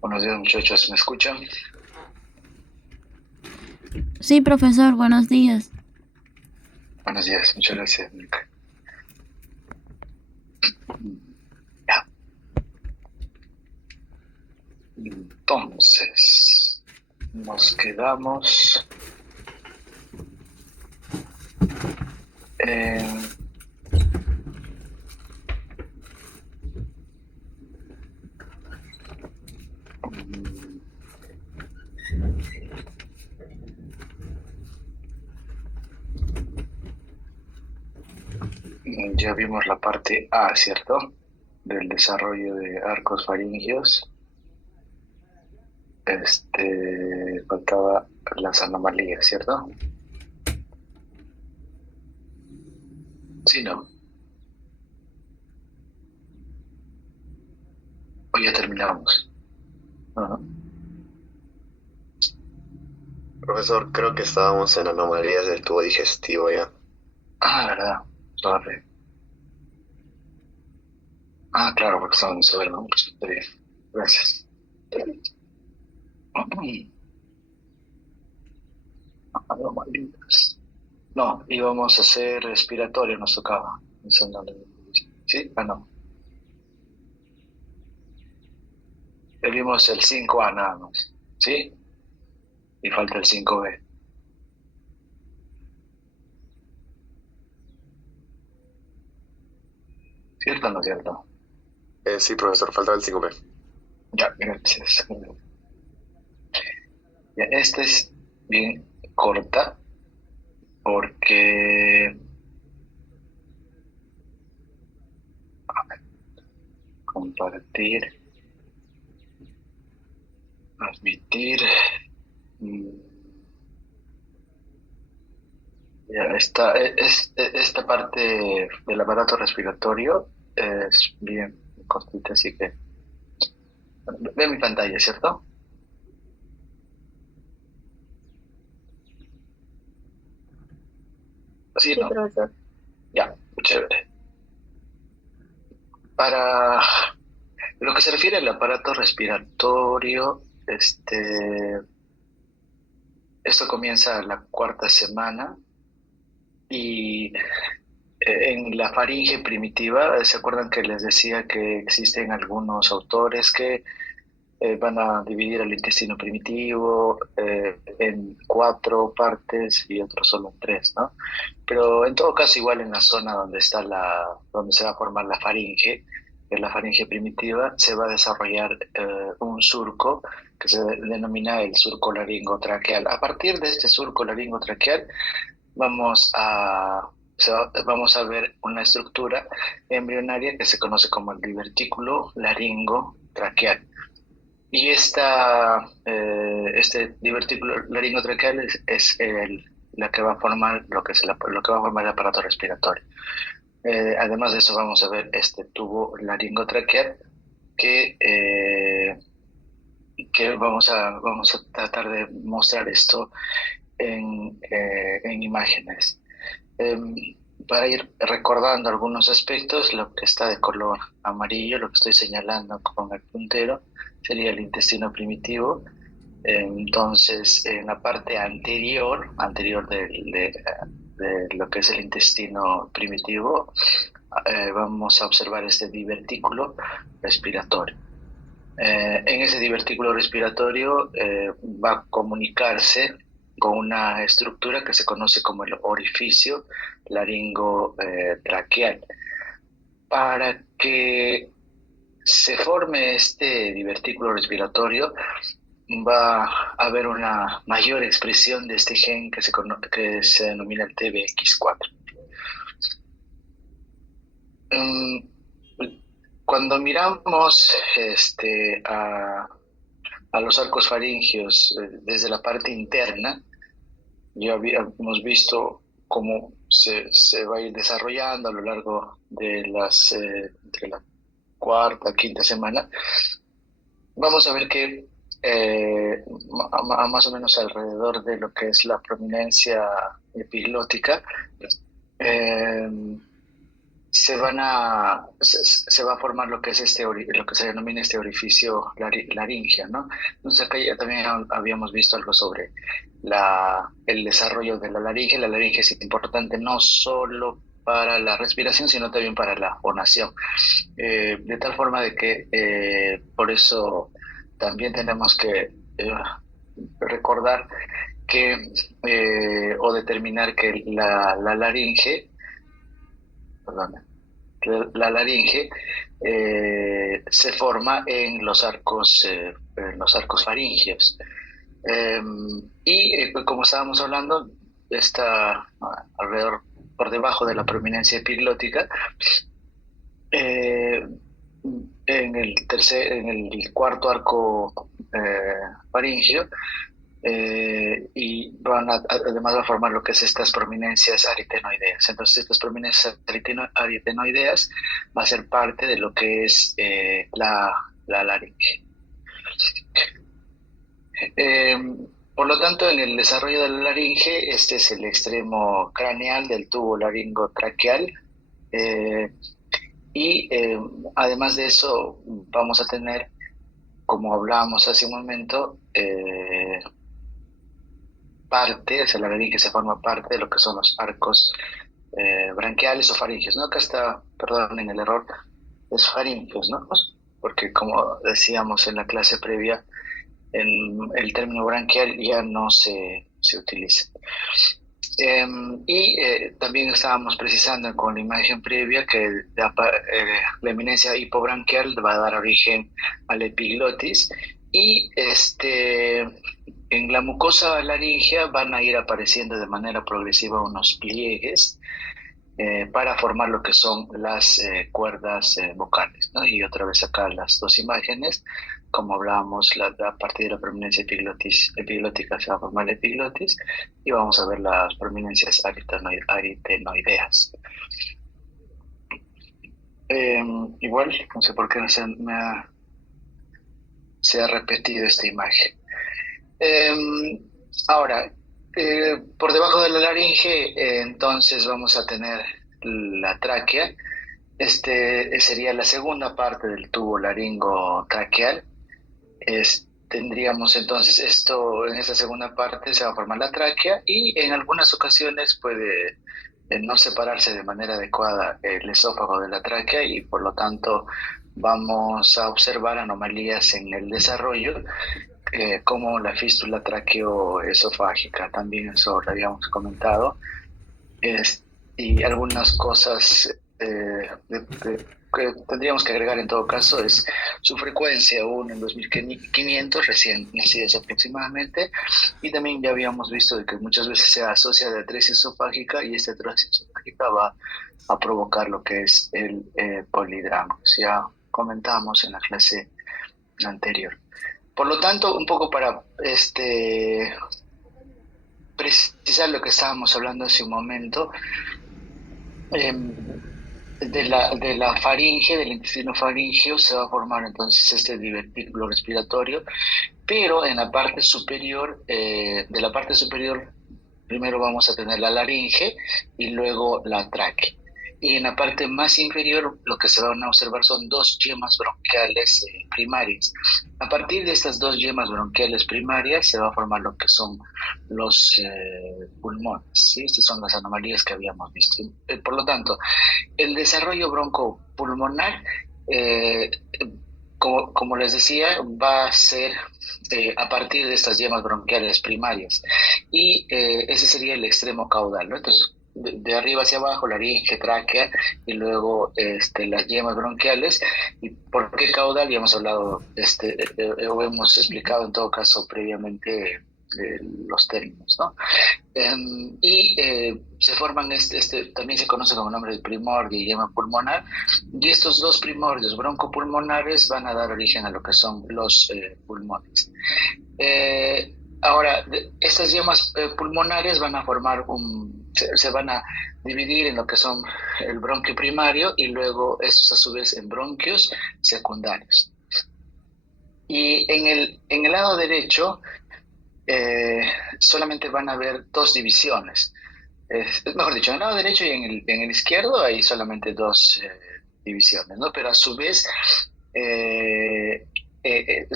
Buenos días, muchachos, ¿me escuchan? Sí, profesor, buenos días. Buenos días, muchas gracias, Nick. Ya, entonces, nos quedamos en... mm, Ya vimos la parte A, ¿cierto? Del desarrollo de arcos faringios. Faltaba las anomalías, ¿cierto? Sí, no. Hoy ya terminamos. Ajá. Profesor, creo que estábamos en anomalías del tubo digestivo ya. ¿Verdad? Sorry. Claro, porque estamos en saber, ¿no? Pues, está bien. Gracias. Anomalías. No, íbamos a hacer respiratorio, nos tocaba. Eso no ¿Sí? No. Vimos el 5A nada más. ¿Sí? Y falta el 5B. ¿Cierto o no cierto? Sí, profesor, falta el 5B. Ya, gracias. Ya, esta es bien corta porque compartir, transmitir. mm, Ya, esta parte del aparato respiratorio es bien cortita, así que ve mi pantalla, ¿cierto? Sí, Sí, ¿no? profesor. Ya, chévere. Para lo que se refiere al aparato respiratorio, esto comienza la cuarta semana y en la faringe primitiva, ¿se acuerdan que les decía que existen algunos autores que van a dividir el intestino primitivo en cuatro partes y otros solo en tres, ¿no? Pero en todo caso, igual en la zona donde está donde se va a formar la faringe, que es la faringe primitiva, se va a desarrollar un surco que se denomina el surco laringotraqueal. A partir de este surco laringotraqueal, vamos a, vamos a ver una estructura embrionaria que se conoce como el divertículo laringotraqueal. Y este divertículo laringotraqueal es la que va a formar lo que va a formar el aparato respiratorio. Además de eso, vamos a ver este tubo laringotraqueal que, eh, que vamos a tratar de mostrar esto en imágenes. Em, para ir recordando algunos aspectos, lo que está de color amarillo, lo que estoy señalando con el puntero, sería el intestino primitivo. Entonces, en la parte anterior de lo que es el intestino primitivo, vamos a observar este divertículo respiratorio. En ese divertículo respiratorio va a comunicarse con una estructura que se conoce como el orificio laringotraqueal. Para que se forme este divertículo respiratorio, va a haber una mayor expresión de este gen que se denomina el TBX4. Mm, Cuando miramos a los arcos faringios desde la parte interna, ya habíamos visto cómo se va a ir desarrollando a lo largo entre la cuarta, quinta semana. Vamos a ver que más o menos alrededor de lo que es la prominencia epiglótica, eh, se va a formar lo que es lo que se denomina este orificio laringeo, ¿no? Entonces acá ya también habíamos visto algo sobre el desarrollo de la laringe. La laringe es importante no solo para la respiración, sino también para la fonación. De tal forma de que por eso también tenemos que recordar que o determinar que la laringe, perdón, la laringe se forma en los arcos faringeos. Eh, Como estábamos hablando, está alrededor, por debajo de la prominencia epiglótica, eh, en el cuarto arco faríngeo, y además va a formar lo que es estas prominencias aritenoideas. Entonces, estas prominencias aritenoideas va a ser parte de lo que es la laringe. Eh, por lo tanto, en el desarrollo de la laringe, este es el extremo craneal del tubo laringotraqueal. eh, y además de eso, vamos a tener, como hablábamos hace un momento, parte, o sea, la laringe se forma parte de lo que son los arcos branquiales o faringeos, ¿no? Acá está, perdonen el error, es faringeos, ¿no? Porque como decíamos en la clase previa, el término branquial ya no se utiliza. También estábamos precisando con la imagen previa que la eminencia hipobranquial va a dar origen a la epiglotis, y en la mucosa laringea van a ir apareciendo de manera progresiva unos pliegues para formar lo que son las cuerdas vocales, ¿no? Y otra vez acá las dos imágenes, como hablábamos, a partir de la prominencia epiglótica se va a formar la epiglotis, y vamos a ver las prominencias aritenoideas. Igual, no sé por qué no se ha repetido esta imagen. Ahora, por debajo de la laringe, entonces vamos a tener la tráquea. Sería la segunda parte del tubo laringotraqueal. Tendríamos entonces en esta segunda parte se va a formar la tráquea, y en algunas ocasiones puede no separarse de manera adecuada el esófago de la tráquea, y por lo tanto vamos a observar anomalías en el desarrollo, como la fístula traqueoesofágica. También eso lo habíamos comentado. Y algunas cosas que tendríamos que agregar en todo caso es su frecuencia, 1 en 2500 recién nacidos aproximadamente, y también ya habíamos visto de que muchas veces se asocia de atresia esofágica, y esta atresia esofágica va a provocar lo que es el polidrama. Ya comentamos en la clase anterior. Por lo tanto, un poco para precisar lo que estábamos hablando hace un momento, de la faringe, del intestino faríngeo, se va a formar entonces este divertículo respiratorio, pero en la parte superior, de la parte superior, primero vamos a tener la laringe y luego la tráquea. Y en la parte más inferior, lo que se van a observar son dos yemas bronquiales primarias. A partir de estas dos yemas bronquiales primarias se va a formar lo que son los pulmones, ¿sí? Estas son las anomalías que habíamos visto. Por lo tanto, el desarrollo broncopulmonar, como les decía, va a ser a partir de estas yemas bronquiales primarias, y ese sería el extremo caudal, ¿no? Entonces, de arriba hacia abajo, laringe, tráquea, y luego las yemas bronquiales. ¿Y por qué caudal? Ya hemos hablado, o hemos explicado en todo caso previamente los términos, ¿no? Se forman, también se conoce como nombre de primordio y yema pulmonar, y estos dos primordios broncopulmonares van a dar origen a lo que son los pulmones. Ahora, estas yemas pulmonares van a formar se van a dividir en lo que son el bronquio primario, y luego estos a su vez en bronquios secundarios. Y en el lado derecho solamente van a haber dos divisiones. Mejor dicho, en el lado derecho y en el izquierdo hay solamente dos divisiones, ¿no? Pero a su vez,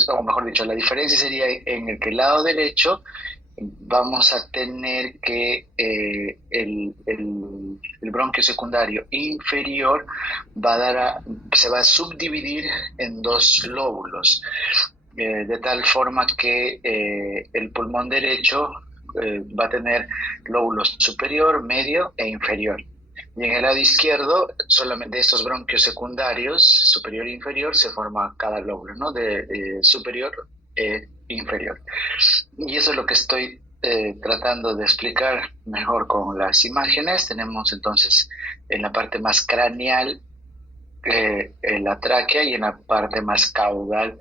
o mejor dicho, la diferencia sería en el que el lado derecho vamos a tener que el bronquio secundario inferior se va a subdividir en dos lóbulos, de tal forma que el pulmón derecho va a tener lóbulos superior, medio e inferior. Y en el lado izquierdo, solamente de estos bronquios secundarios, superior e inferior, se forma cada lóbulo, ¿no? De superior e inferior. Y eso es lo que estoy tratando de explicar mejor con las imágenes. Tenemos entonces en la parte más craneal en la tráquea y en la parte más caudal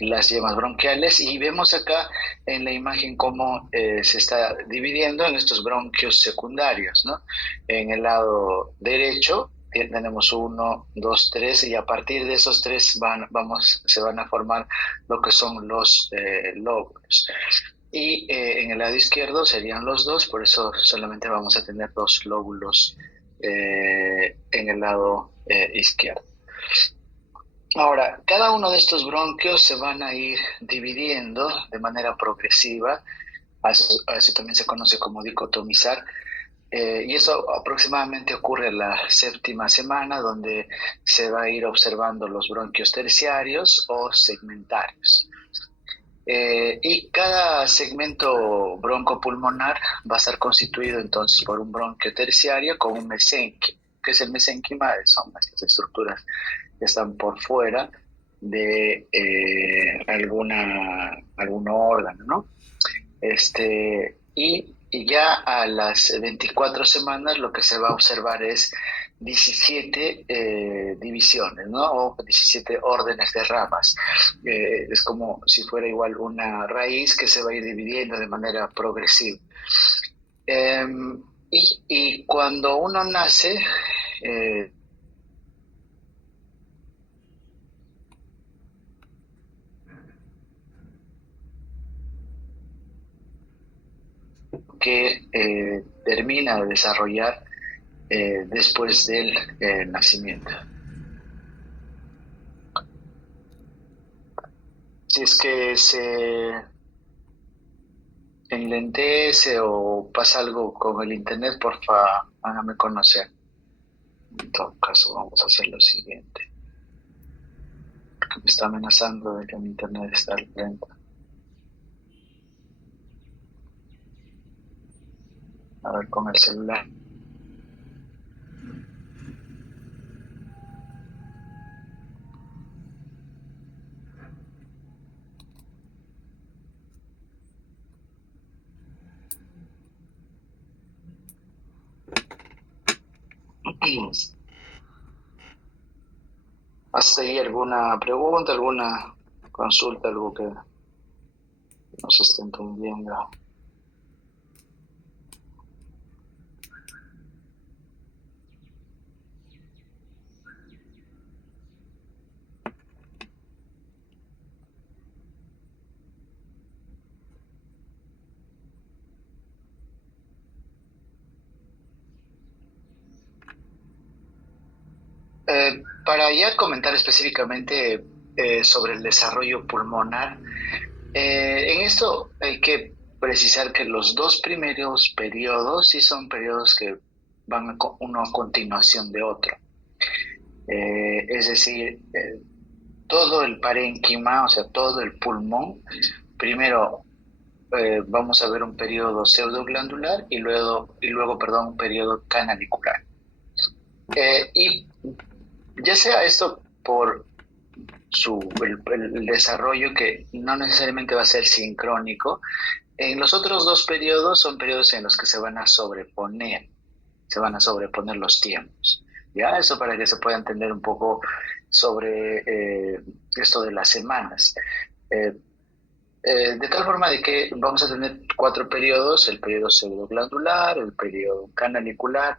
las yemas bronquiales, y vemos acá en la imagen cómo se está dividiendo en estos bronquios secundarios, ¿no? En el lado derecho tenemos uno, dos, tres, y a partir de esos tres se van a formar lo que son los lóbulos. Y en el lado izquierdo serían los dos, por eso solamente vamos a tener dos lóbulos en el lado izquierdo. Ahora, cada uno de estos bronquios se van a ir dividiendo de manera progresiva, a eso también se conoce como dicotomizar, y eso aproximadamente ocurre en la séptima semana, donde se va a ir observando los bronquios terciarios o segmentarios. Y cada segmento broncopulmonar va a estar constituido entonces por un bronquio terciario con un mesénquimo. ¿Qué es el mesénquima? Son estas estructuras que están por fuera de algún órgano, ¿no? Y ya a las 24 semanas lo que se va a observar es 17 divisiones, ¿no? O 17 órdenes de ramas. Es como si fuera igual una raíz que se va a ir dividiendo de manera progresiva. Y cuando uno nace, que termina de desarrollar después del nacimiento. Si es que se enlentece o pasa algo con el internet, porfa, hágame conocer. En todo caso, vamos a hacer lo siguiente. Porque me está amenazando de que mi internet está lento. A ver, con el celular. ¿Hasta ahí alguna pregunta, alguna consulta, algo que no se esté entendiendo? Para ya comentar específicamente sobre el desarrollo pulmonar, en esto hay que precisar que los dos primeros periodos sí son periodos que van uno a continuación de otro. Es decir, todo el parénquima, o sea, todo el pulmón, primero vamos a ver un periodo pseudoglandular y luego, perdón, un periodo canalicular. Y ya sea esto por el desarrollo, que no necesariamente va a ser sincrónico, en los otros dos periodos son periodos en los que se van a sobreponer los tiempos. ¿Ya? Eso para que se pueda entender un poco sobre esto de las semanas. De tal forma de que vamos a tener 4 periodos: el periodo pseudoglandular, el periodo canalicular,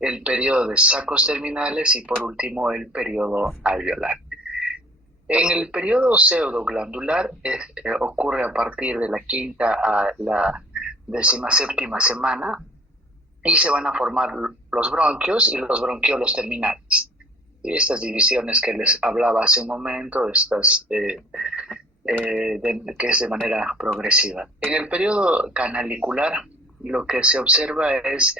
el periodo de sacos terminales y por último el periodo alveolar. En el periodo pseudoglandular ocurre a partir de la quinta a la 17ª semana y se van a formar los bronquios y los bronquiolos terminales. Y estas divisiones que les hablaba hace un momento, que es de manera progresiva. En el periodo canalicular, lo que se observa es,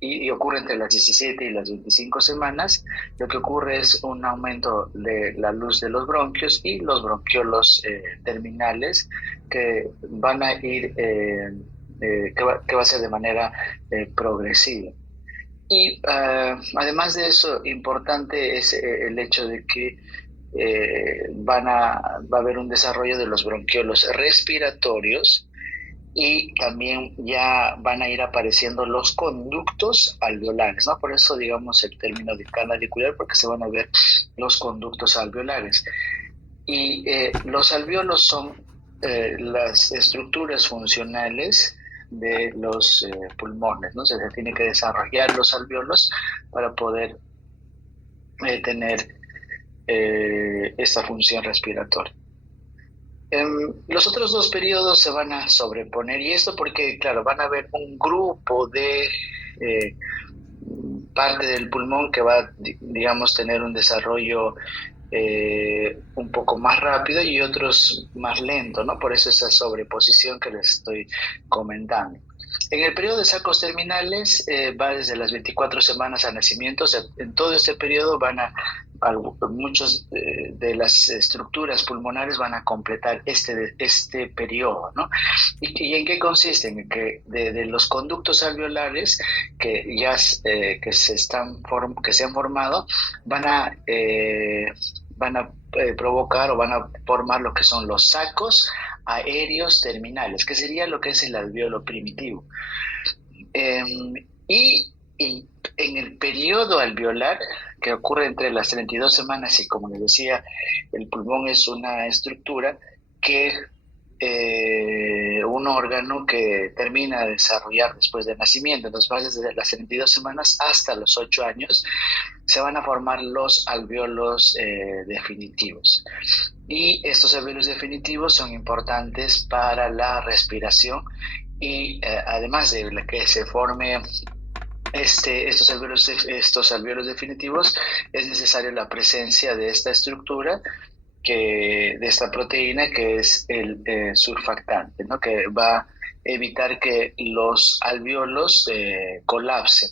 y ocurre entre las 17 y las 25 semanas, lo que ocurre es un aumento de la luz de los bronquios y los bronquiolos terminales que van a ir, que va a ser de manera progresiva. Y además de eso, importante es el hecho de que va a haber un desarrollo de los bronquiolos respiratorios y también ya van a ir apareciendo los conductos alveolares, ¿no? Por eso digamos el término de canalicular, porque se van a ver los conductos alveolares. Y los alveolos son las estructuras funcionales de los pulmones, ¿no? Se tiene que desarrollar los alveolos para poder tener esta función respiratoria. Los otros dos periodos se van a sobreponer, y esto porque, claro, van a haber un grupo de parte del pulmón que va, digamos, tener un desarrollo un poco más rápido y otros más lento, ¿no? Por eso esa sobreposición que les estoy comentando. En el periodo de sacos terminales va desde las 24 semanas a nacimiento. O sea, en todo este periodo muchos de las estructuras pulmonares van a completar este periodo, ¿no? ¿Y en qué consiste? En que de los conductos alveolares que ya que se han formado van a provocar o van a formar lo que son los sacos aéreos terminales, que sería lo que es el alveolo primitivo. Y en el periodo alveolar, que ocurre entre las 32 semanas, y como les decía, el pulmón es una estructura que un órgano que termina de desarrollar después del nacimiento. Entonces, desde las 32 semanas hasta los 8 años, se van a formar los alveolos definitivos. Y estos alveolos definitivos son importantes para la respiración y además de que se forme estos alveolos definitivos, es necesaria la presencia de esta estructura, de esta proteína que es el surfactante, ¿no? Que va a evitar que los alveolos colapsen.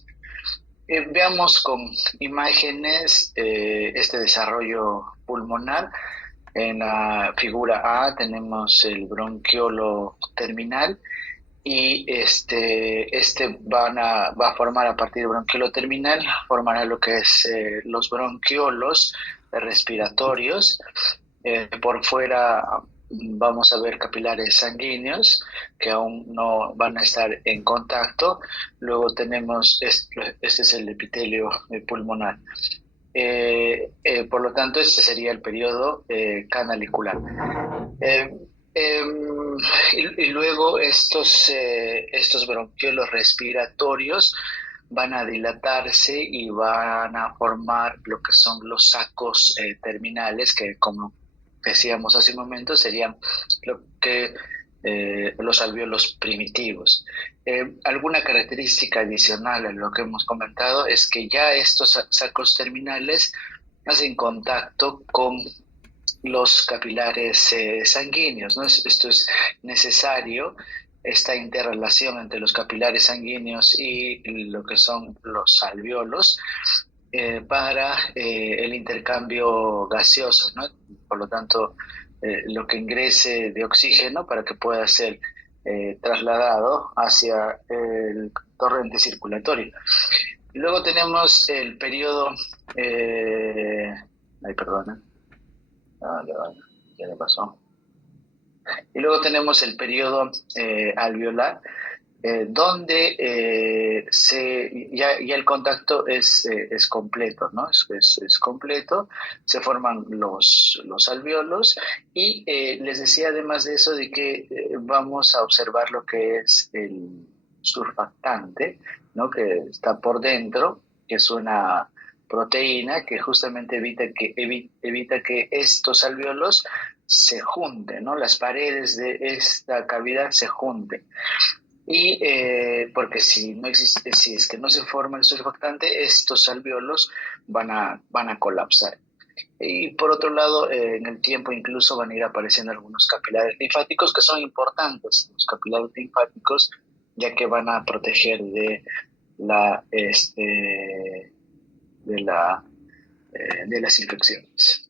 Veamos con imágenes este desarrollo pulmonar. En la figura A tenemos el bronquiolo terminal y va a formar a partir del bronquiolo terminal, formará lo que es los bronquiolos respiratorios. Por fuera vamos a ver capilares sanguíneos que aún no van a estar en contacto. Luego tenemos, este es el epitelio pulmonar. Por lo tanto, este sería el periodo canalicular. Y luego estos bronquiolos respiratorios van a dilatarse y van a formar lo que son los sacos terminales, que como decíamos hace un momento serían los alveolos primitivos. Alguna característica adicional a lo que hemos comentado es que ya estos sacos terminales hacen contacto con los capilares sanguíneos, ¿no? Esto es necesario, esta interrelación entre los capilares sanguíneos y lo que son los alveolos para el intercambio gaseoso, ¿no? Por lo tanto, lo que ingrese de oxígeno para que pueda ser trasladado hacia el torrente circulatorio. Luego tenemos el periodo... perdona. Ya le pasó. Y luego tenemos el periodo alveolar, donde ya el contacto es completo, ¿no? Es completo, se forman los alveolos y les decía además de eso de que vamos a observar lo que es el surfactante, ¿no? Que está por dentro, que es una proteína que justamente evita que estos alveolos se junten, ¿no? Las paredes de esta cavidad se junten. Y porque si no existe, si es que no se forma el surfactante, estos alvéolos van a colapsar. Y por otro lado, en el tiempo incluso van a ir apareciendo algunos capilares linfáticos que son importantes, los capilares linfáticos, ya que van a proteger de de las infecciones.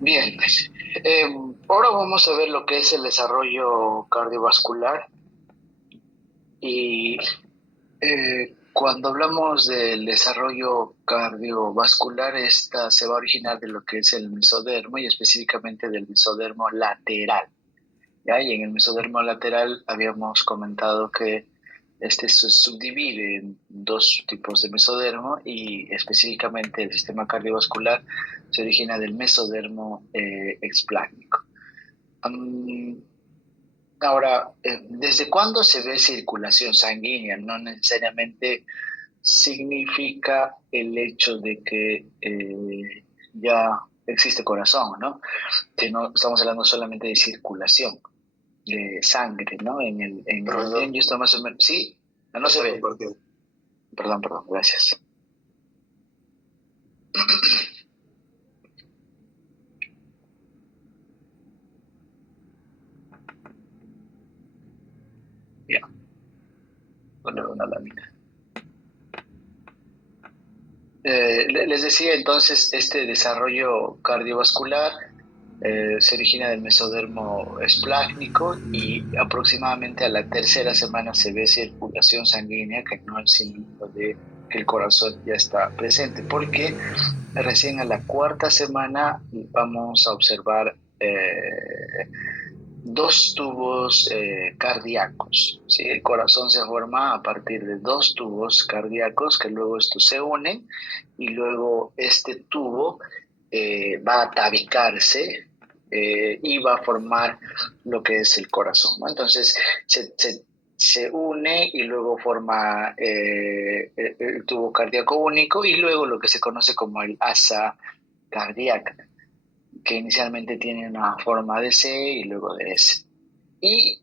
Bien, ahora vamos a ver lo que es el desarrollo cardiovascular y cuando hablamos del desarrollo cardiovascular, esta se va a originar de lo que es el mesodermo y específicamente del mesodermo lateral. ¿Ya? Y en el mesodermo lateral habíamos comentado que este se subdivide en dos tipos de mesodermo y específicamente el sistema cardiovascular se origina del mesodermo explácnico. Ahora, ¿desde cuándo se ve circulación sanguínea? No necesariamente significa el hecho de que ya existe corazón, ¿no? Sino estamos hablando solamente de circulación de sangre, ¿no? Profesor, yo esto más o menos, sí, no se ve. compartiendo. Perdón, gracias. Ya, poner una lámina. Les decía entonces, este desarrollo cardiovascular se origina del mesodermo esplácnico y aproximadamente a la tercera semana se ve circulación sanguínea, que no es sinónimo de que el corazón ya está presente, porque recién a la cuarta semana vamos a observar dos tubos cardíacos. ¿Sí? El corazón se forma a partir de dos tubos cardíacos que luego estos se unen y luego este tubo va a tabicarse y va a formar lo que es el corazón, ¿no? Entonces se une y luego forma el tubo cardíaco único y luego lo que se conoce como el asa cardíaca, que inicialmente tiene una forma de C y luego de S. Y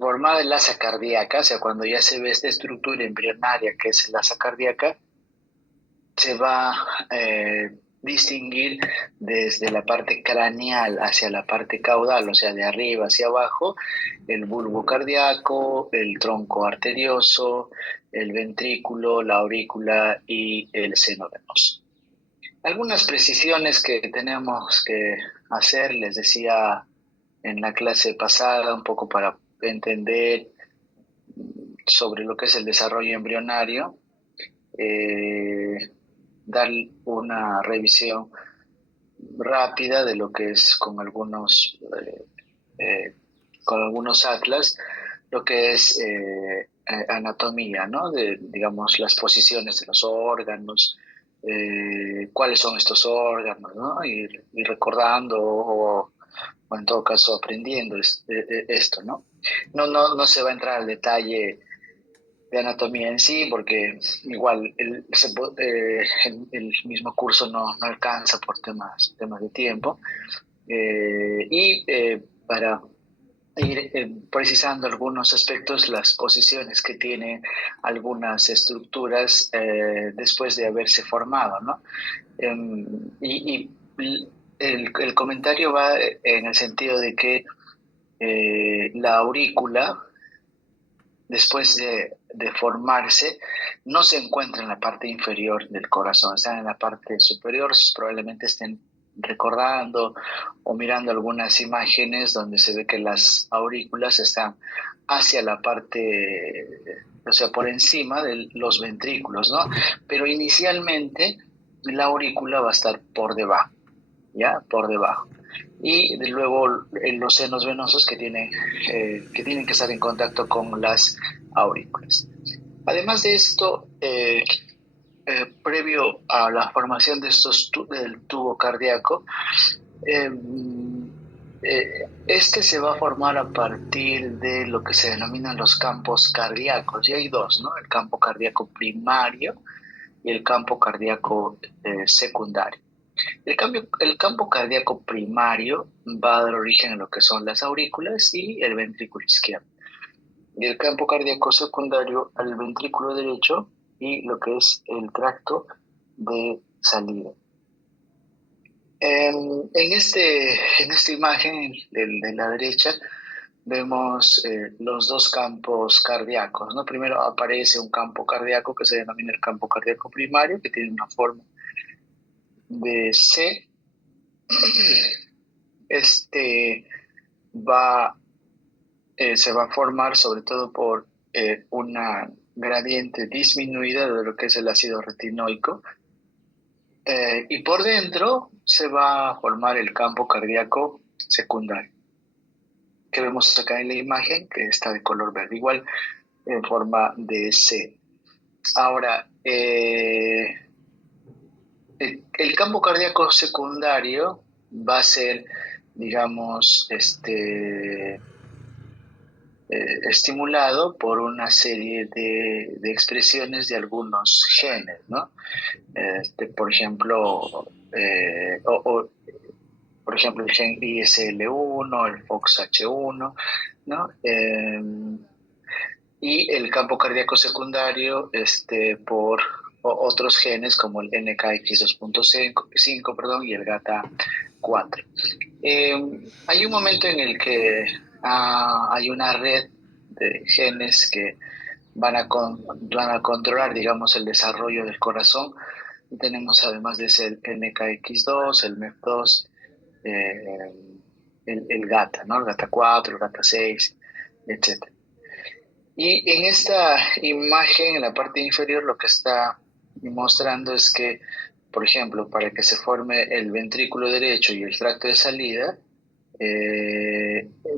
formada el asa cardíaca, o sea, cuando ya se ve esta estructura embrionaria que es el asa cardíaca, se va a distinguir desde la parte craneal hacia la parte caudal, o sea, de arriba hacia abajo, el bulbo cardíaco, el tronco arterioso, el ventrículo, la aurícula y el seno venoso. Algunas precisiones que tenemos que hacer, les decía en la clase pasada, un poco para entender sobre lo que es el desarrollo embrionario, dar una revisión rápida de lo que es con algunos atlas, lo que es anatomía, ¿no? De, digamos, las posiciones de los órganos, cuáles son estos órganos, ¿no? Y recordando o en todo caso aprendiendo esto, ¿no? No se va a entrar al detalle de anatomía en sí, porque igual el mismo curso no alcanza por temas de tiempo. Para ir precisando algunos aspectos, las posiciones que tienen algunas estructuras después de haberse formado, ¿no? Y el comentario va en el sentido de que la aurícula, después de formarse, no se encuentra en la parte inferior del corazón, están en la parte superior, probablemente estén recordando o mirando algunas imágenes donde se ve que las aurículas están hacia la parte, o sea, por encima de los ventrículos, ¿no? Pero inicialmente la aurícula va a estar por debajo, ¿ya? Por debajo. Y luego los senos venosos que tienen que estar en contacto con las aurículas. Además de esto, previo a la formación de del tubo cardíaco, Este se va a formar a partir de lo que se denominan los campos cardíacos, y hay dos, ¿no? El campo cardíaco primario y el campo cardíaco secundario. El campo cardíaco primario va a dar origen a lo que son las aurículas y el ventrículo izquierdo. Y el campo cardíaco secundario al ventrículo derecho y lo que es el tracto de salida. En esta imagen de la derecha vemos los dos campos cardíacos, ¿no? Primero aparece un campo cardíaco que se denomina el campo cardíaco primario, que tiene una forma de C. Este se va a formar sobre todo por una gradiente disminuida de lo que es el ácido retinoico, y por dentro se va a formar el campo cardíaco secundario, que vemos acá en la imagen, que está de color verde, igual en forma de C. Ahora, el campo cardíaco secundario va a ser, digamos, estimulado por una serie de expresiones de algunos genes, ¿no? Por ejemplo, por ejemplo, el gen ISL1, el FOXH1, ¿no? Y el campo cardíaco secundario por otros genes como el NKX2.5, perdón, y el GATA4. Hay un momento en el que hay una red de genes que van a controlar, digamos, el desarrollo del corazón. Y tenemos además de ese el NKX2, el MEF2, el GATA, ¿no? El GATA4, el GATA6, etc. Y en esta imagen, en la parte inferior, lo que está mostrando es que, por ejemplo, para que se forme el ventrículo derecho y el tracto de salida,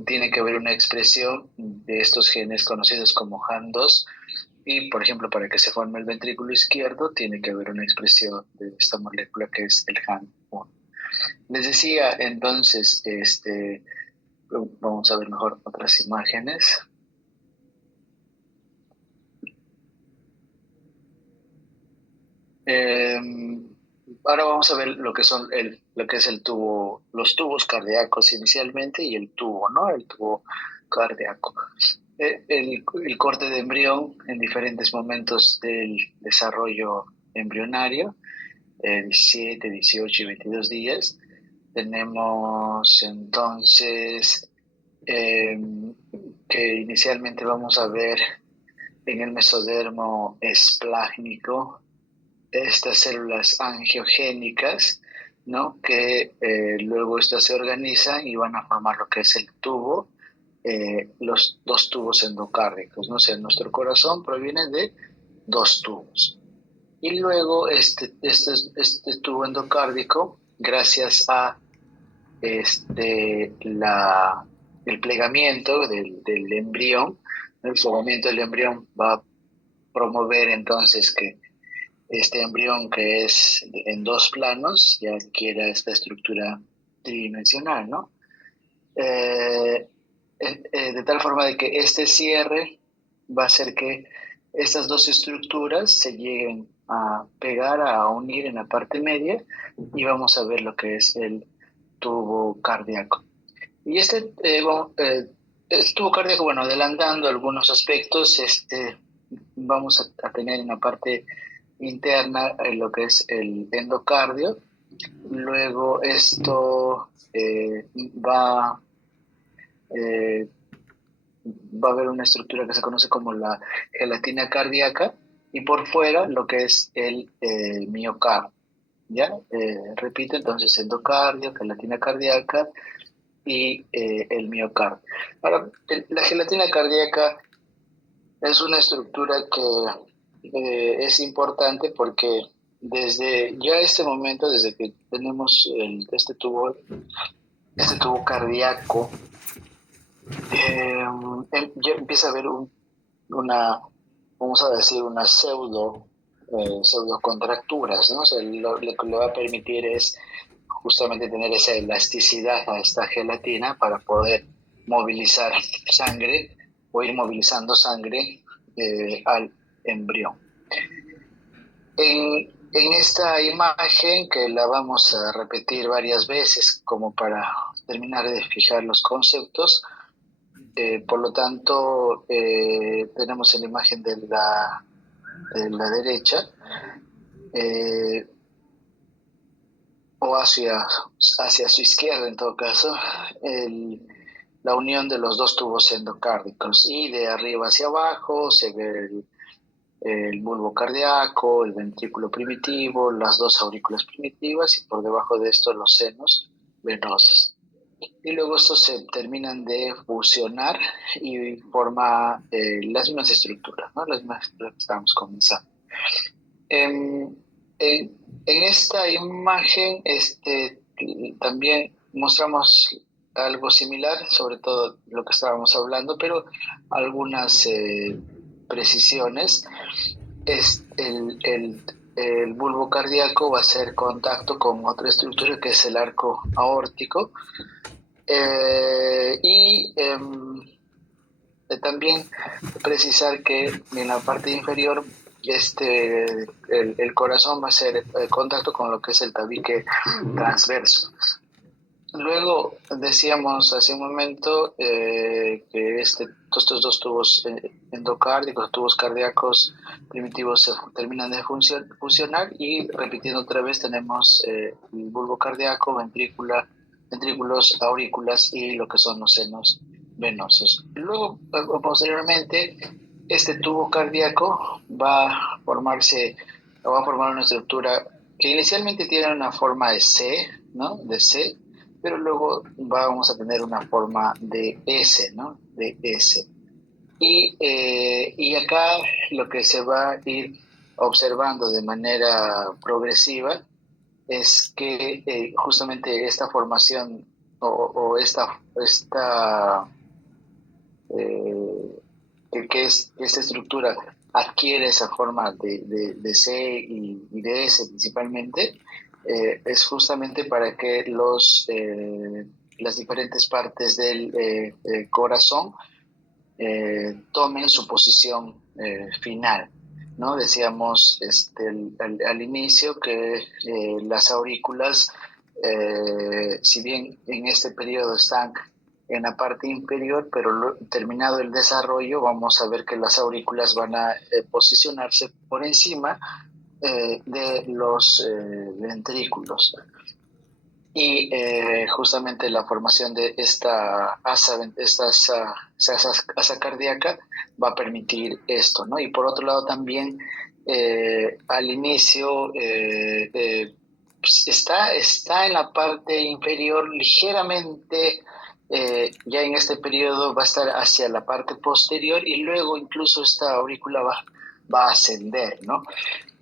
tiene que haber una expresión de estos genes conocidos como HAN2, y, por ejemplo, para que se forme el ventrículo izquierdo, tiene que haber una expresión de esta molécula que es el HAN1. Les decía, entonces, vamos a ver mejor otras imágenes. Ahora vamos a ver lo que son lo que es el tubo, los tubos cardíacos inicialmente y el tubo, ¿no? El tubo cardíaco. El corte de embrión en diferentes momentos del desarrollo embrionario, 17, 18 y 22 días. Tenemos entonces que inicialmente vamos a ver en el mesodermo esplásmico estas células angiogénicas, ¿no? Que luego estas se organizan y van a formar lo que es el tubo, los dos tubos endocárdicos, ¿no? O sea, nuestro corazón proviene de dos tubos. Y luego este tubo endocárdico, gracias a el plegamiento del embrión, el plegamiento del embrión va a promover entonces que este embrión, que es en dos planos, ya adquiera esta estructura tridimensional, ¿no? De tal forma de que este cierre va a hacer que estas dos estructuras se lleguen a pegar, a unir en la parte media, y vamos a ver lo que es el tubo cardíaco. Y este tubo cardíaco, bueno, adelantando algunos aspectos, vamos a tener en la parte interna lo que es el endocardio. Luego esto va a haber una estructura que se conoce como la gelatina cardíaca, y por fuera lo que es el miocardio. ¿Ya? Repito, entonces endocardio, gelatina cardíaca y el miocardio. Ahora, la gelatina cardíaca es una estructura que es importante porque desde ya este momento, desde que tenemos este tubo cardíaco, ya empieza a haber vamos a decir, una pseudocontracturas, ¿no? O sea, lo que le va a permitir es justamente tener esa elasticidad a esta gelatina para poder movilizar sangre o ir movilizando sangre al embrión. En esta imagen, que la vamos a repetir varias veces como para terminar de fijar los conceptos, por lo tanto, tenemos en la imagen de la derecha, o hacia su izquierda en todo caso, la unión de los dos tubos endocárdicos, y de arriba hacia abajo se ve el bulbo cardíaco, el ventrículo primitivo, las dos aurículas primitivas, y por debajo de esto los senos venosos. Y luego estos se terminan de fusionar y forma las mismas estructuras, ¿no? Las mismas estructuras que estábamos comenzando. En esta imagen también mostramos algo similar, sobre todo lo que estábamos hablando, pero algunas precisiones. El bulbo cardíaco va a hacer contacto con otra estructura que es el arco aórtico, también precisar que en la parte inferior el corazón va a hacer contacto con lo que es el tabique transverso. Luego decíamos hace un momento que estos dos tubos endocárdicos, tubos cardíacos primitivos, se terminan de fusionar, y repitiendo otra vez tenemos el bulbo cardíaco, ventrículos, aurículas y lo que son los senos venosos. Luego, posteriormente, este tubo cardíaco va a formar una estructura que inicialmente tiene una forma de C, ¿no? De C, pero luego vamos a tener una forma de S, ¿no? De S. Y acá lo que se va a ir observando de manera progresiva es que justamente esta formación que esta estructura adquiere esa forma de C y de S principalmente, es justamente para que las diferentes partes del corazón tomen su posición final, ¿no? Decíamos al inicio que las aurículas, si bien en este periodo están en la parte inferior, pero terminado el desarrollo, vamos a ver que las aurículas van a posicionarse por encima de los ventrículos. Y justamente la formación de esta asa cardíaca va a permitir esto, ¿no? Y por otro lado también al inicio pues está en la parte inferior ligeramente, ya en este periodo va a estar hacia la parte posterior, y luego incluso esta aurícula va a ascender, ¿no?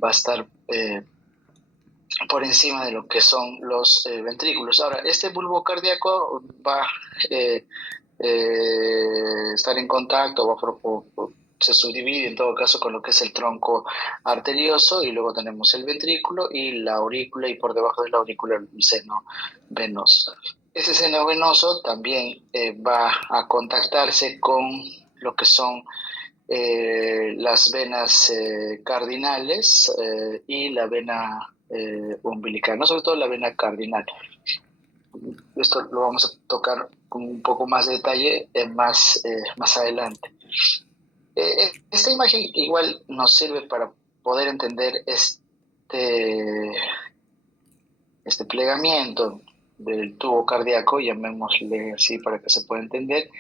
Va a estar por encima de lo que son los ventrículos. Ahora, este bulbo cardíaco va a estar en contacto, se subdivide en todo caso con lo que es el tronco arterioso, y luego tenemos el ventrículo y la aurícula, y por debajo de la aurícula el seno venoso. Ese seno venoso también va a contactarse con lo que son las venas cardinales y la vena umbilical, no, sobre todo la vena cardinal. Esto lo vamos a tocar con un poco más de detalle más adelante. Esta imagen igual nos sirve para poder entender este plegamiento del tubo cardíaco, llamémosle así para que se pueda entender.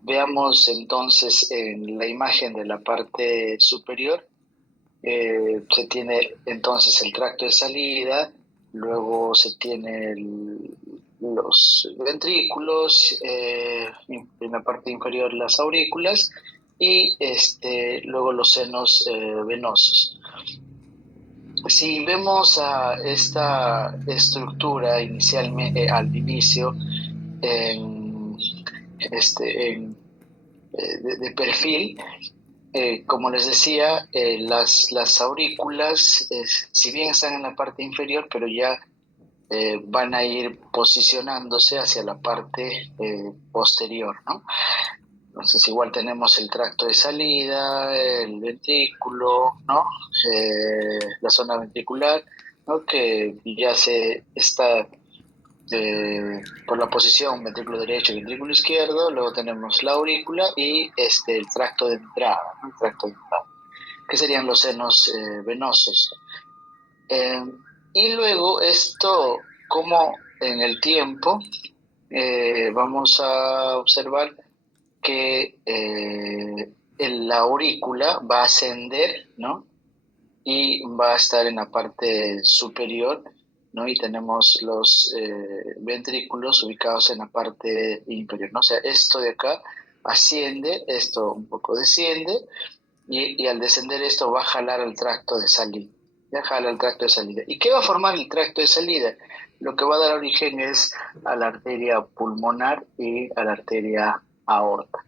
Veamos entonces en la imagen de la parte superior, se tiene entonces el tracto de salida, luego se tiene los ventrículos, en la parte inferior las aurículas, y luego los senos venosos. Si vemos a esta estructura inicialmente al inicio de perfil, como les decía, las aurículas, si bien están en la parte inferior, pero ya van a ir posicionándose hacia la parte posterior, ¿no? Entonces igual tenemos el tracto de salida, el ventrículo, ¿no? La zona ventricular, ¿no? Que ya se está por la posición ventrículo derecho y ventrículo izquierdo. Luego tenemos la aurícula y el tracto de entrada, ¿no? El tracto de entrada, que serían los senos venosos. Eh, y luego esto, como en el tiempo, vamos a observar que la aurícula va a ascender, ¿no? Y va a estar en la parte superior, ¿no? Y tenemos los ventrículos ubicados en la parte inferior, ¿no? O sea, esto de acá asciende, esto un poco desciende, y al descender esto va a jalar al tracto de salida. Ya jala el tracto de salida. ¿Y qué va a formar el tracto de salida? Lo que va a dar origen es a la arteria pulmonar y a la arteria aorta.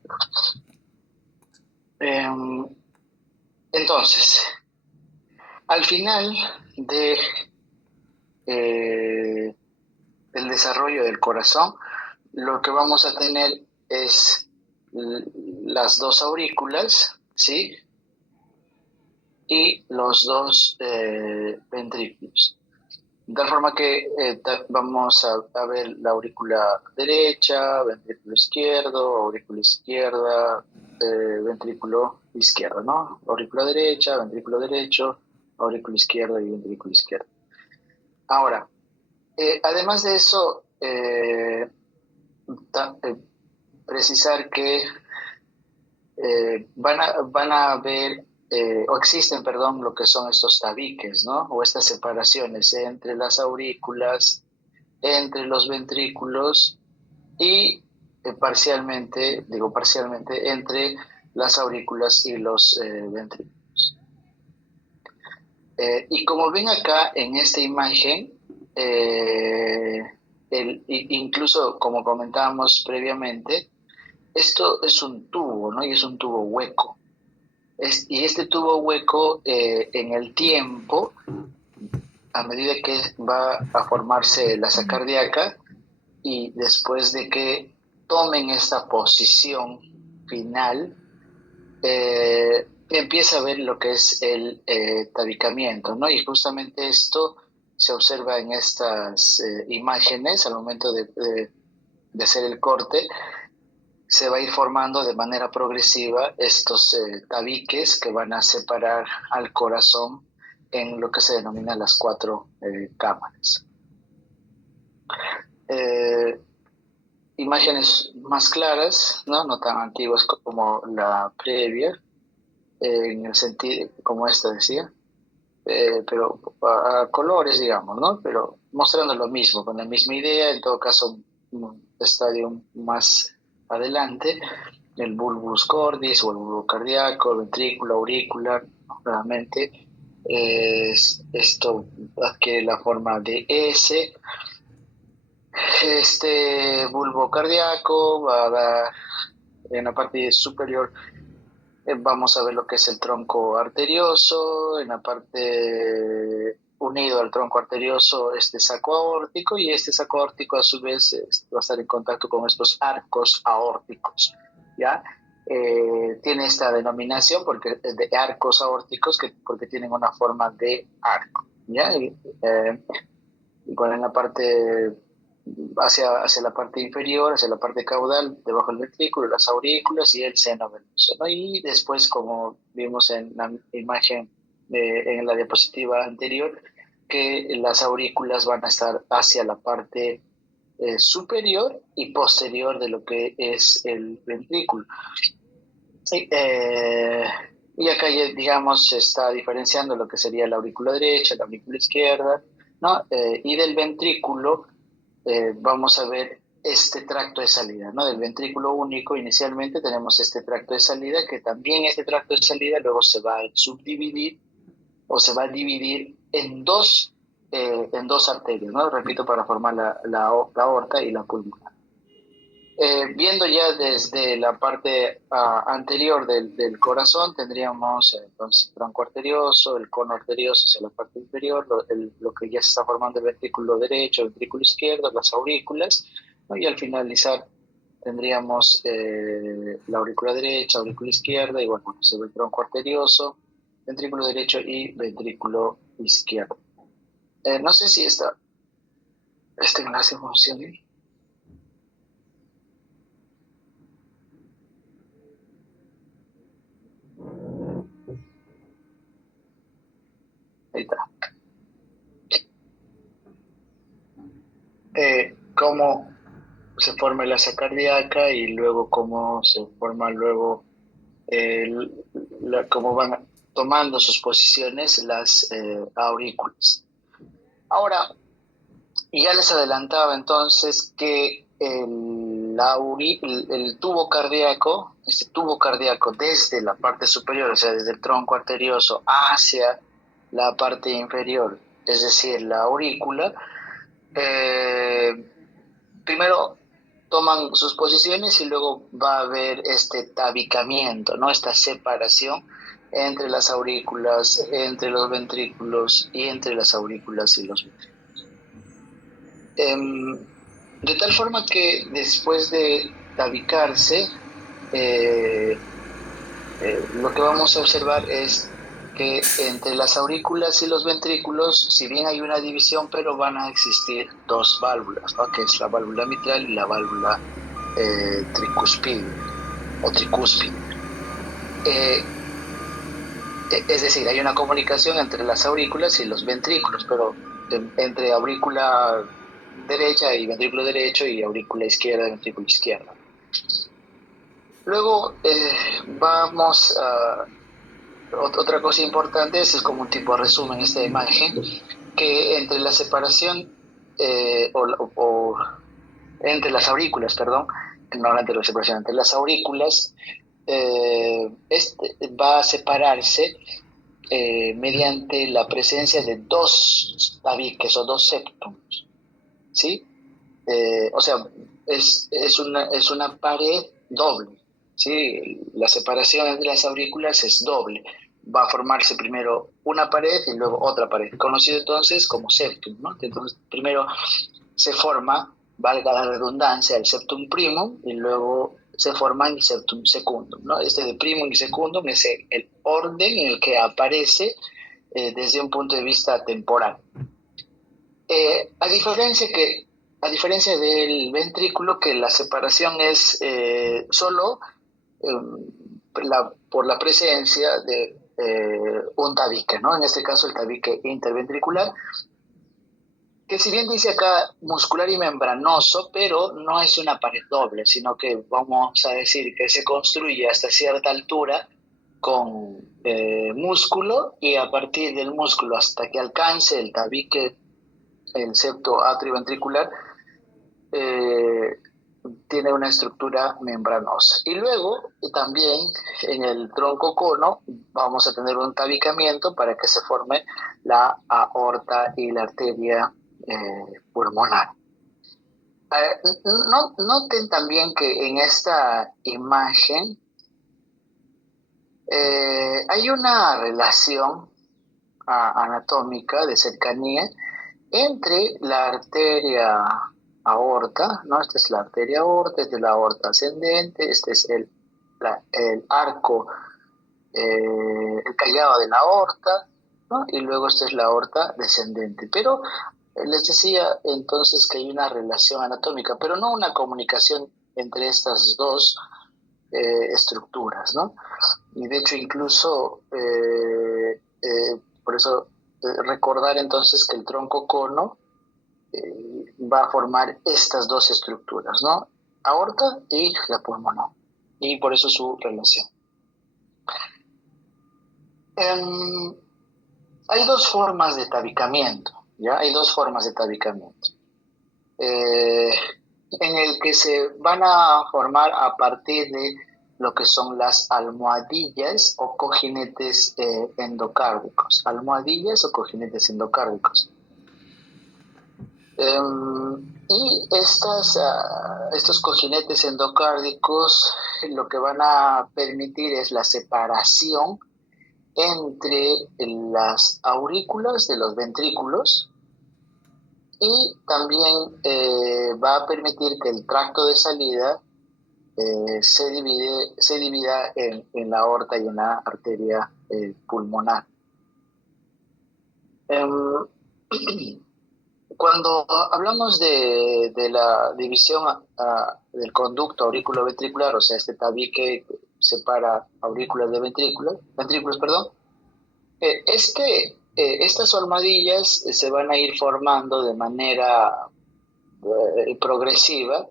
Entonces, al final del desarrollo del corazón, lo que vamos a tener es las dos aurículas, ¿sí? Y los dos ventrículos. De tal forma que vamos a ver la aurícula derecha, ventrículo izquierdo, aurícula izquierda, ventrículo izquierdo, ¿no? Aurícula derecha, ventrículo derecho, aurícula izquierda y ventrículo izquierdo. Ahora, además de eso, precisar que van a ver, o existen, perdón, lo que son estos tabiques, ¿no? O estas separaciones entre las aurículas, entre los ventrículos y parcialmente, entre las aurículas y los ventrículos. Y como ven acá en esta imagen, incluso como comentábamos previamente, esto es un tubo, ¿no? Y es un tubo hueco. Y este tubo hueco, en el tiempo, a medida que va a formarse la asa cardíaca, y después de que tomen esta posición final, empieza a ver lo que es el tabicamiento, ¿no? Y justamente esto se observa en estas imágenes al momento de hacer el corte. Se va a ir formando de manera progresiva estos tabiques que van a separar al corazón en lo que se denomina las 4 cámaras. Imágenes más claras, ¿no? No tan antiguas como la previa, en el sentido, como esta decía, pero a colores, digamos, ¿no? Pero mostrando lo mismo, con la misma idea, en todo caso, un estadio más adelante, el bulbus cordis o el bulbo cardíaco, el ventrículo auricular, nuevamente, esto adquiere la forma de S. Este bulbo cardíaco va a dar en la parte superior. Vamos a ver lo que es el tronco arterioso, en la parte unido al tronco arterioso este saco aórtico, y este saco aórtico a su vez va a estar en contacto con estos arcos aórticos, ¿ya? Tiene esta denominación porque de arcos aórticos, porque tienen una forma de arco, ¿ya? Igual en la parte hacia la parte inferior, hacia la parte caudal, debajo del ventrículo, las aurículas y el seno venoso, ¿no? Y después, como vimos en la imagen, en la diapositiva anterior, que las aurículas van a estar hacia la parte superior y posterior de lo que es el ventrículo. Y acá, digamos, se está diferenciando lo que sería la aurícula derecha, la aurícula izquierda, ¿no? Y del ventrículo vamos a ver este tracto de salida, ¿no? Del ventrículo único inicialmente tenemos este tracto de salida, que también este tracto de salida luego se va a subdividir o se va a dividir en dos arterias, ¿no? Repito, para formar la aorta y la pulmonar. Viendo ya desde la parte anterior del corazón, tendríamos entonces el tronco arterioso, el cono arterioso hacia la parte inferior, lo que ya se está formando el ventrículo derecho, el ventrículo izquierdo, las aurículas, ¿no? Y al finalizar tendríamos la aurícula derecha, aurícula izquierda, y bueno, se ve el tronco arterioso, ventrículo derecho y ventrículo izquierdo. No sé si este enlace funciona. Ahí está. Cómo se forma el asa cardíaca y luego cómo se forma luego, cómo van tomando sus posiciones las aurículas. Ahora, ya les adelantaba entonces que el tubo cardíaco, este tubo cardíaco desde la parte superior, o sea, desde el tronco arterioso hacia la parte inferior, es decir, la aurícula, primero toman sus posiciones y luego va a haber este tabicamiento, ¿no? Esta separación entre las aurículas, entre los ventrículos y entre las aurículas y los ventrículos. De tal forma que después de tabicarse, lo que vamos a observar es que entre las aurículas y los ventrículos, si bien hay una división, pero van a existir dos válvulas, ¿no? Que es la válvula mitral y la válvula tricúspide o tricúspide. Es decir, hay una comunicación entre las aurículas y los ventrículos, pero entre aurícula derecha y ventrículo derecho y aurícula izquierda y ventrículo izquierdo. Luego vamos a... Otra cosa importante es como un tipo de resumen esta imagen, que entre la separación o entre las aurículas, perdón, no entre la separación, entre las aurículas, va a separarse mediante la presencia de dos tabiques o dos septums, ¿sí? O sea, es una pared doble, ¿sí? La separación entre las aurículas es doble. Va a formarse primero una pared y luego otra pared, conocido entonces como septum, ¿no? Entonces, primero se forma, valga la redundancia, el septum primum y luego se forma el septum secundum, ¿no? Este de primum y secundum es el orden en el que aparece desde un punto de vista temporal. A diferencia del ventrículo, que la separación es solo por la presencia de un tabique, ¿no? En este caso el tabique interventricular, que si bien dice acá muscular y membranoso, pero no es una pared doble, sino que vamos a decir que se construye hasta cierta altura con músculo, y a partir del músculo hasta que alcance el tabique, el septo atrioventricular, tiene una estructura membranosa. Y luego también en el tronco cono vamos a tener un tabicamiento para que se forme la aorta y la arteria pulmonar. Noten también que en esta imagen hay una relación anatómica de cercanía entre la arteria aorta, ¿no? Esta es la arteria aorta, esta es la aorta ascendente, este es el arco, el callado de la aorta, ¿no? Y luego esta es la aorta descendente. Pero les decía entonces que hay una relación anatómica, pero no una comunicación entre estas dos estructuras, ¿no? Y de hecho incluso por eso recordar entonces que el tronco cono va a formar estas dos estructuras, ¿no? Aorta y la pulmonar, y por eso su relación. Hay dos formas de tabicamiento, ¿ya? Hay dos formas de tabicamiento. En el que se van a formar a partir de lo que son las almohadillas o cojinetes endocárdicos. Almohadillas o cojinetes endocárdicos. Estos cojinetes endocárdicos lo que van a permitir es la separación entre las aurículas de los ventrículos y también va a permitir que el tracto de salida se divida en la aorta y en la arteria pulmonar. Cuando hablamos de la división del conducto auriculoventricular, o sea, este tabique que separa aurículas de ventrículos, perdón, estas almohadillas se van a ir formando de manera progresiva.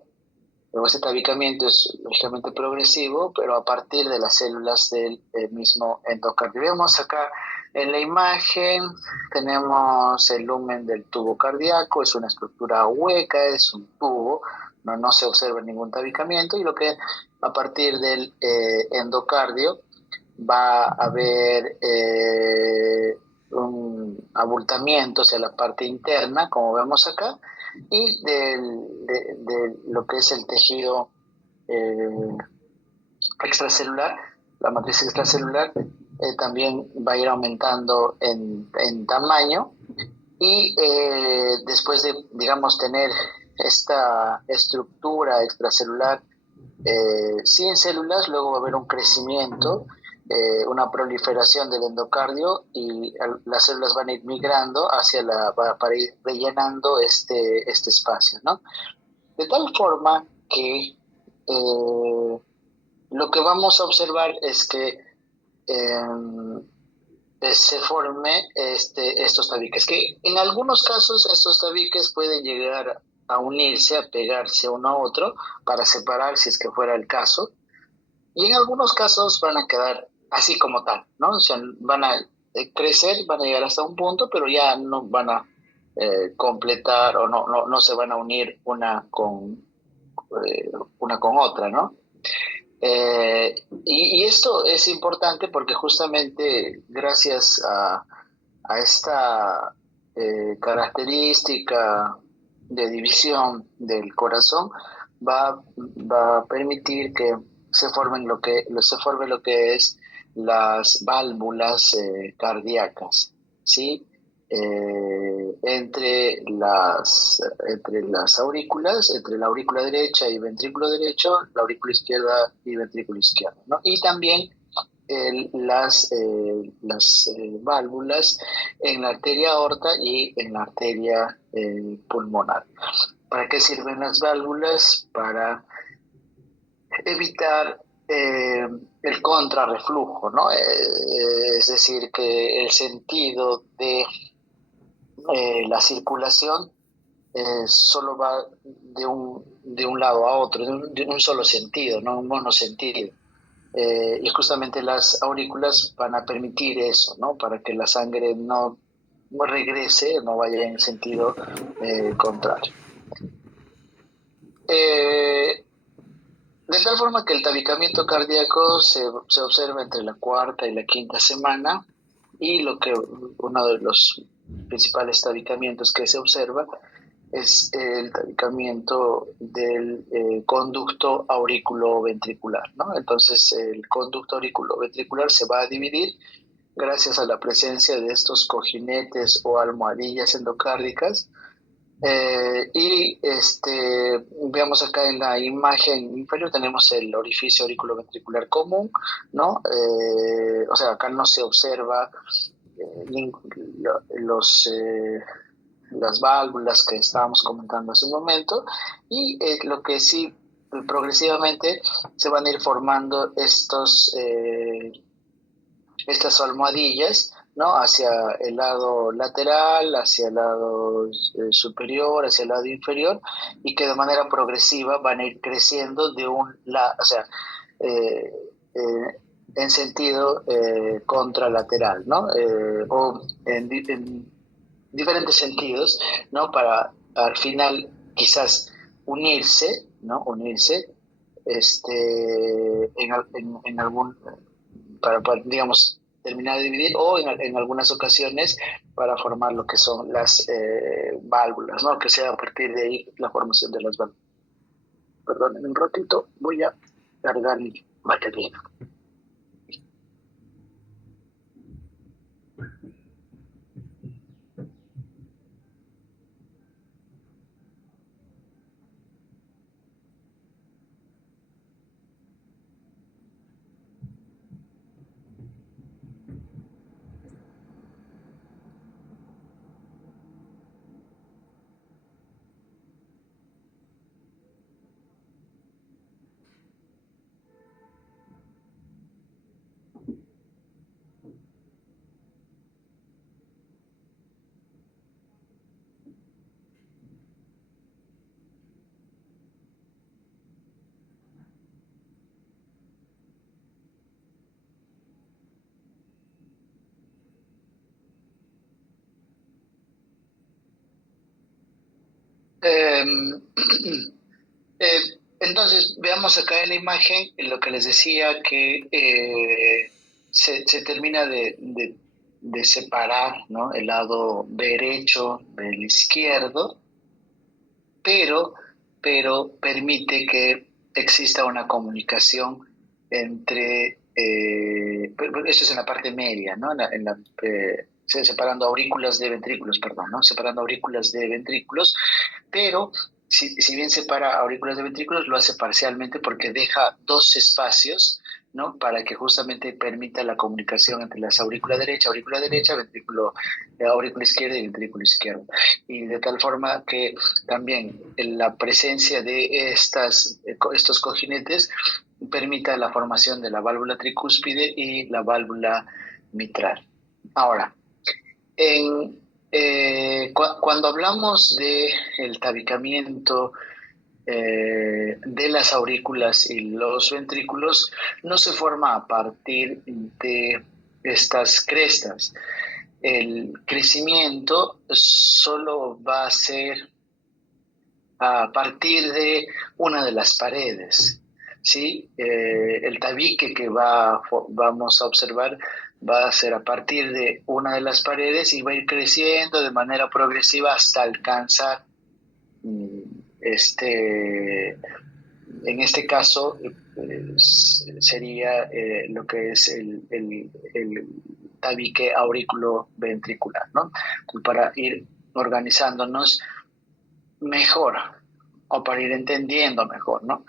Luego este tabicamiento es lógicamente progresivo, pero a partir de las células del mismo endocardio. Vemos acá en la imagen, tenemos el lumen del tubo cardíaco, es una estructura hueca, es un tubo, no se observa ningún tabicamiento, y lo que a partir del endocardio va a haber un abultamiento hacia la parte interna, como vemos acá, y de lo que es el tejido extracelular, la matriz extracelular, también va a ir aumentando en tamaño, y después de, digamos, tener esta estructura extracelular sin células, luego va a haber un crecimiento, una proliferación del endocardio, y las células van a ir migrando para ir rellenando este espacio, ¿no? De tal forma que lo que vamos a observar es que se forme estos tabiques, que en algunos casos estos tabiques pueden llegar a unirse, a pegarse uno a otro para separar, si es que fuera el caso, y en algunos casos van a quedar así como tal, ¿no? O sea, van a crecer, van a llegar hasta un punto, pero ya no van a completar, o no se van a unir una con otra, ¿no? Y esto es importante porque justamente gracias a esta característica de división del corazón va a permitir que se forme lo que es las válvulas cardíacas, ¿sí? Entre las aurículas, entre la aurícula derecha y ventrículo derecho, la aurícula izquierda y ventrículo izquierdo, ¿no? Y también las válvulas en la arteria aorta y en la arteria pulmonar. ¿Para qué sirven las válvulas? Para evitar el contrarreflujo, ¿no? Es decir, que el sentido de la circulación solo va de un lado a otro, de un solo sentido, no un monosentido. Y justamente las aurículas van a permitir eso, ¿no? Para que la sangre no regrese, no vaya en sentido contrario. De tal forma que el tabicamiento cardíaco se observa entre la cuarta y la quinta semana, y uno de los principales tabicamientos que se observa es el tabicamiento del conducto auriculoventricular, ¿no? Entonces el conducto auriculoventricular se va a dividir gracias a la presencia de estos cojinetes o almohadillas endocárdicas. Veamos acá en la imagen inferior, tenemos el orificio auriculoventricular común, ¿no? O sea, acá no se observa las válvulas que estábamos comentando hace un momento, y lo que sí, progresivamente se van a ir formando estas almohadillas, ¿no? Hacia el lado lateral, hacia el lado superior, hacia el lado inferior, y que de manera progresiva van a ir creciendo de un lado, o sea, en sentido contralateral, ¿no? O en diferentes sentidos, ¿no? Para al final quizás unirse, ¿no? En algún, para, digamos, terminar de dividir o en algunas ocasiones para formar lo que son las válvulas, ¿no? Que sea a partir de ahí la formación de las válvulas. Perdón, un ratito voy a cargar mi batería. Eh, entonces, veamos acá en la imagen lo que les decía que se termina de separar, ¿no? El lado derecho del izquierdo, pero, pero permite que exista una comunicación entre, esto es en la parte media, ¿no? Separando aurículas de ventrículos, perdón, ¿no? Separando aurículas de ventrículos, pero si bien separa aurículas de ventrículos, lo hace parcialmente porque deja dos espacios, ¿no? Para que justamente permita la comunicación entre las aurícula derecha, ventrículo, aurícula izquierda y ventrículo izquierdo. Y de tal forma que también la presencia de estos cojinetes permita la formación de la válvula tricúspide y la válvula mitral. Ahora, cuando hablamos de el tabicamiento de las aurículas y los ventrículos, no se forma a partir de estas crestas. El crecimiento solo va a ser a partir de una de las paredes, ¿sí? El tabique que vamos a observar va a ser a partir de una de las paredes y va a ir creciendo de manera progresiva hasta alcanzar en este caso sería lo que es el tabique auriculoventricular, ¿no? Para ir organizándonos mejor o para ir entendiendo mejor, ¿no?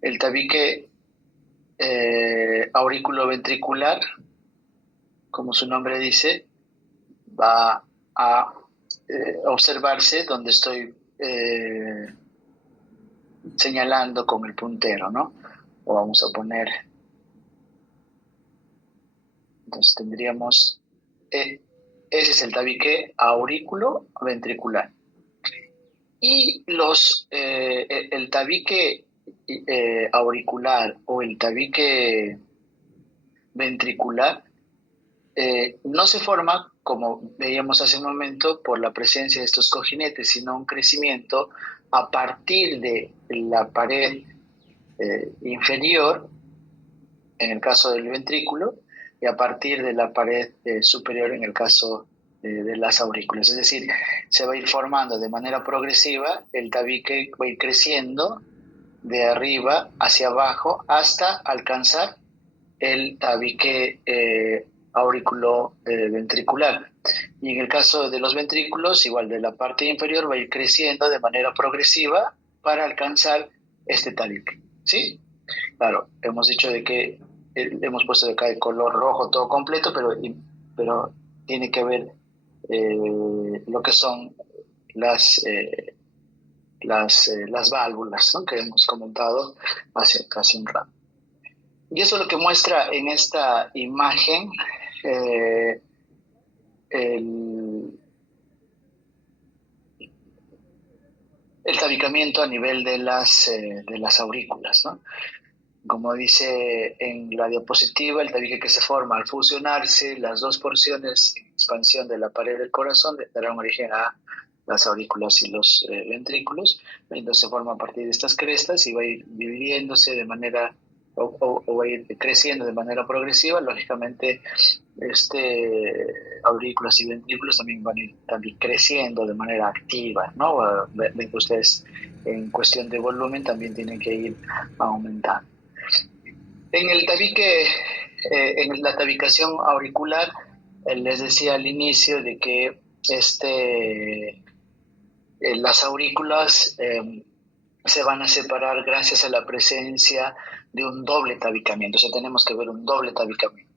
El tabique auriculoventricular, como su nombre dice, va a observarse donde estoy señalando con el puntero, ¿no? O vamos a poner, entonces tendríamos, ese es el tabique auriculoventricular. Y el tabique auricular o el tabique ventricular no se forma, como veíamos hace un momento, por la presencia de estos cojinetes, sino un crecimiento a partir de la pared inferior, en el caso del ventrículo, y a partir de la pared superior en el caso de las aurículas. Es decir, se va a ir formando de manera progresiva, el tabique va a ir creciendo de arriba hacia abajo hasta alcanzar el tabique auriculoventricular. Y en el caso de los ventrículos, igual de la parte inferior va a ir creciendo de manera progresiva para alcanzar este tabique. ¿Sí? Claro, hemos dicho de que hemos puesto de acá de color rojo todo completo, pero tiene que ver lo que son las válvulas, ¿no? Que hemos comentado hace casi un rato. Y eso es lo que muestra en esta imagen el tabicamiento a nivel de las aurículas, ¿no? Como dice en la diapositiva, el tabique que se forma al fusionarse las dos porciones en expansión de la pared del corazón darán origen a las aurículas y los ventrículos. Entonces se forma a partir de estas crestas y va a ir dividiéndose de manera o va a ir creciendo de manera progresiva, lógicamente aurículas y ventrículos también van a ir también creciendo de manera activa, ¿no? Ven que ustedes en cuestión de volumen también tienen que ir aumentando. En el tabique, en la tabicación auricular, les decía al inicio de que las aurículas se van a separar gracias a la presencia de un doble tabicamiento. O sea, tenemos que ver un doble tabicamiento.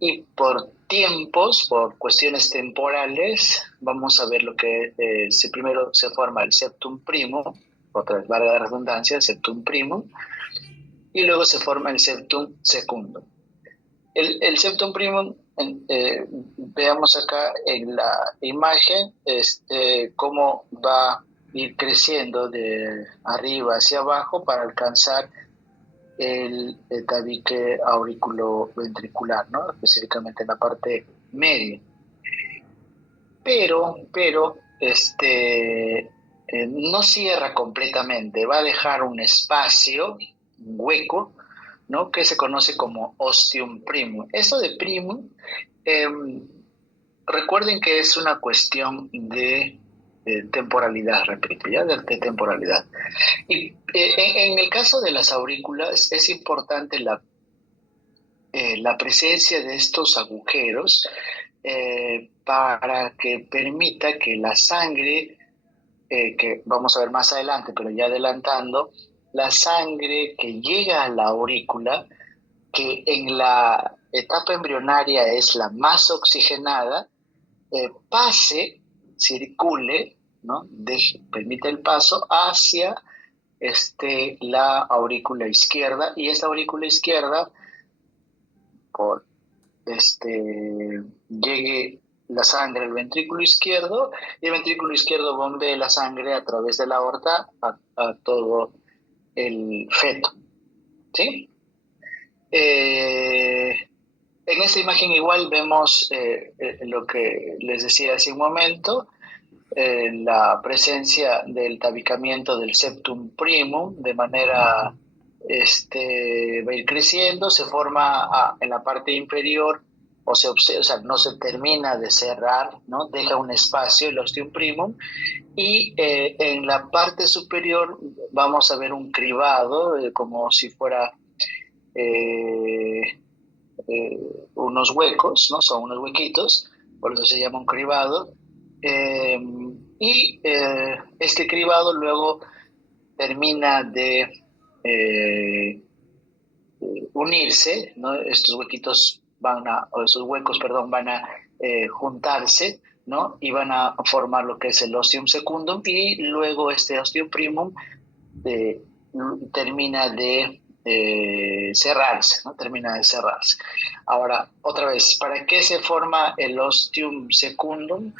Y por tiempos, por cuestiones temporales, vamos a ver lo que primero se forma el septum primum, otra vez, valga la redundancia, el septum primum, y luego se forma el septum secundum. El septum primum, veamos acá en la imagen cómo va a ir creciendo de arriba hacia abajo para alcanzar el tabique auriculoventricular, ¿no? Específicamente en la parte media. Pero no cierra completamente, va a dejar un espacio, un hueco, ¿no? Que se conoce como ostium primum. Eso de primum, recuerden que es una cuestión de temporalidad, repito, ya de temporalidad. Y en el caso de las aurículas es importante la presencia de estos agujeros para que permita que la sangre, que vamos a ver más adelante, pero ya adelantando, la sangre que llega a la aurícula, que en la etapa embrionaria es la más oxigenada, pase, circule, ¿no? Permite el paso hacia la aurícula izquierda, y esta aurícula izquierda, por llegue la sangre al ventrículo izquierdo, y el ventrículo izquierdo bombee la sangre a través de la aorta a todo el feto, ¿sí? En esta imagen igual vemos lo que les decía hace un momento, la presencia del tabicamiento del septum primum de manera va a ir creciendo, se forma en la parte inferior, o sea, no se termina de cerrar, ¿no? Deja un espacio el ostium primum, y en la parte superior vamos a ver un cribado, como si fuera eh, eh, unos huecos, ¿no? Son unos huequitos, por eso se llama un cribado. Este cribado luego termina de unirse, ¿no? Estos huequitos o estos huecos, perdón, van a juntarse, ¿no? Y van a formar lo que es el ostium secundum, y luego este ostium primum eh, termina de cerrarse, ¿no? Termina de cerrarse. Ahora, otra vez, ¿para qué se forma el ostium secundum?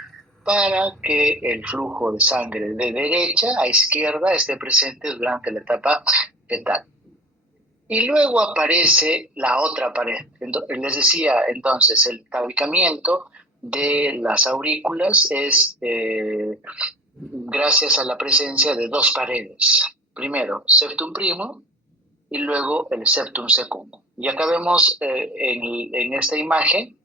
Para que el flujo de sangre de derecha a izquierda esté presente durante la etapa fetal. Y luego aparece la otra pared. Les decía entonces, el tabicamiento de las aurículas es gracias a la presencia de dos paredes. Primero, septum primum, y luego el septum secundum. Y acá vemos en esta imagen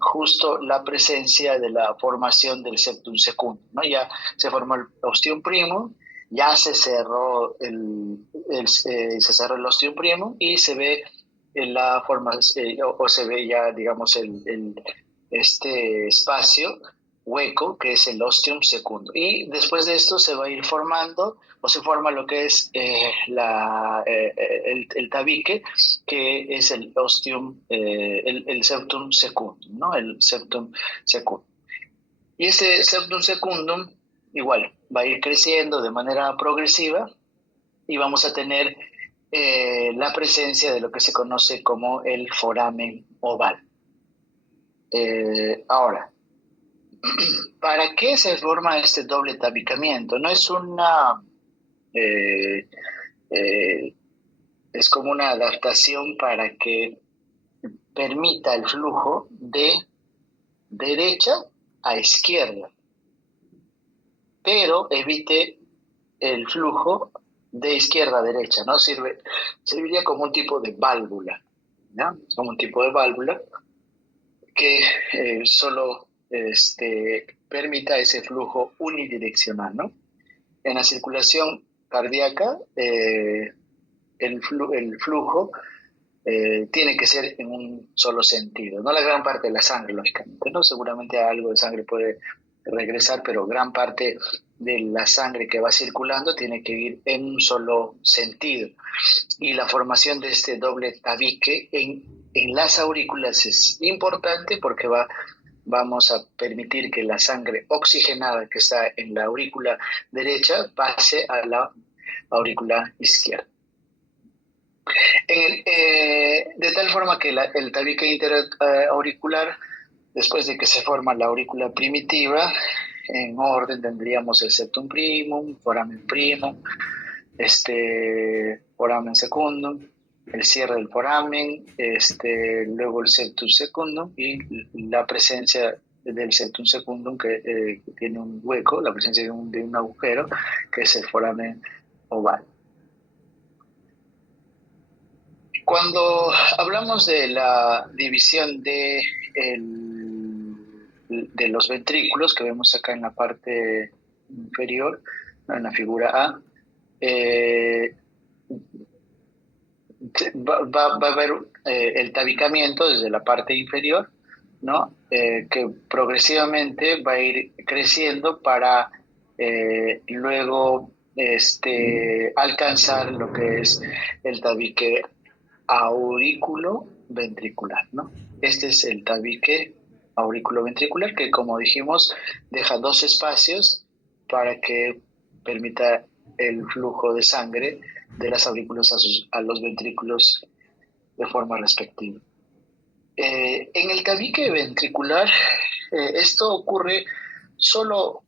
justo la presencia de la formación del septum secundum, ¿no? Ya se formó el ostium primum, ya se cerró se cerró el ostium primum, y se ve la forma, o se ve ya, digamos, este espacio hueco que es el ostium secundum. Y después de esto se va a ir formando, o se forma lo que es el tabique, que es el ostium, el septum secundum, ¿no? El septum secundum. Y ese septum secundum igual va a ir creciendo de manera progresiva, y vamos a tener la presencia de lo que se conoce como el foramen oval. Ahora, ¿para qué se forma este doble tabicamiento? No es una... eh, eh, es como una adaptación para que permita el flujo de derecha a izquierda, pero evite el flujo de izquierda a derecha, ¿no? Serviría como un tipo de válvula, ¿no? Como un tipo de válvula que solo permita ese flujo unidireccional, ¿no? En la circulación cardíaca, el flujo tiene que ser en un solo sentido, no la gran parte de la sangre, lógicamente, ¿no? Seguramente algo de sangre puede regresar, pero gran parte de la sangre que va circulando tiene que ir en un solo sentido. Y la formación de este doble tabique en las aurículas es importante porque vamos a permitir que la sangre oxigenada que está en la aurícula derecha pase a la aurícula izquierda. De tal forma que el tabique interauricular, después de que se forma la aurícula primitiva, en orden tendríamos el septum primum, foramen primum, foramen secundum, el cierre del foramen, luego el septum secundum y la presencia del septum secundum que tiene un hueco, la presencia de un agujero, que es el foramen oval. Cuando hablamos de la división de los ventrículos, que vemos acá en la parte inferior, en la figura A, va a haber el tabicamiento desde la parte inferior, ¿no? Que progresivamente va a ir creciendo para luego alcanzar lo que es el tabique aurículo-ventricular, ¿no? Este es el tabique aurículo-ventricular que, como dijimos, deja dos espacios para que permita el flujo de sangre de las aurículas a los ventrículos de forma respectiva. En el tabique ventricular, esto ocurre solo,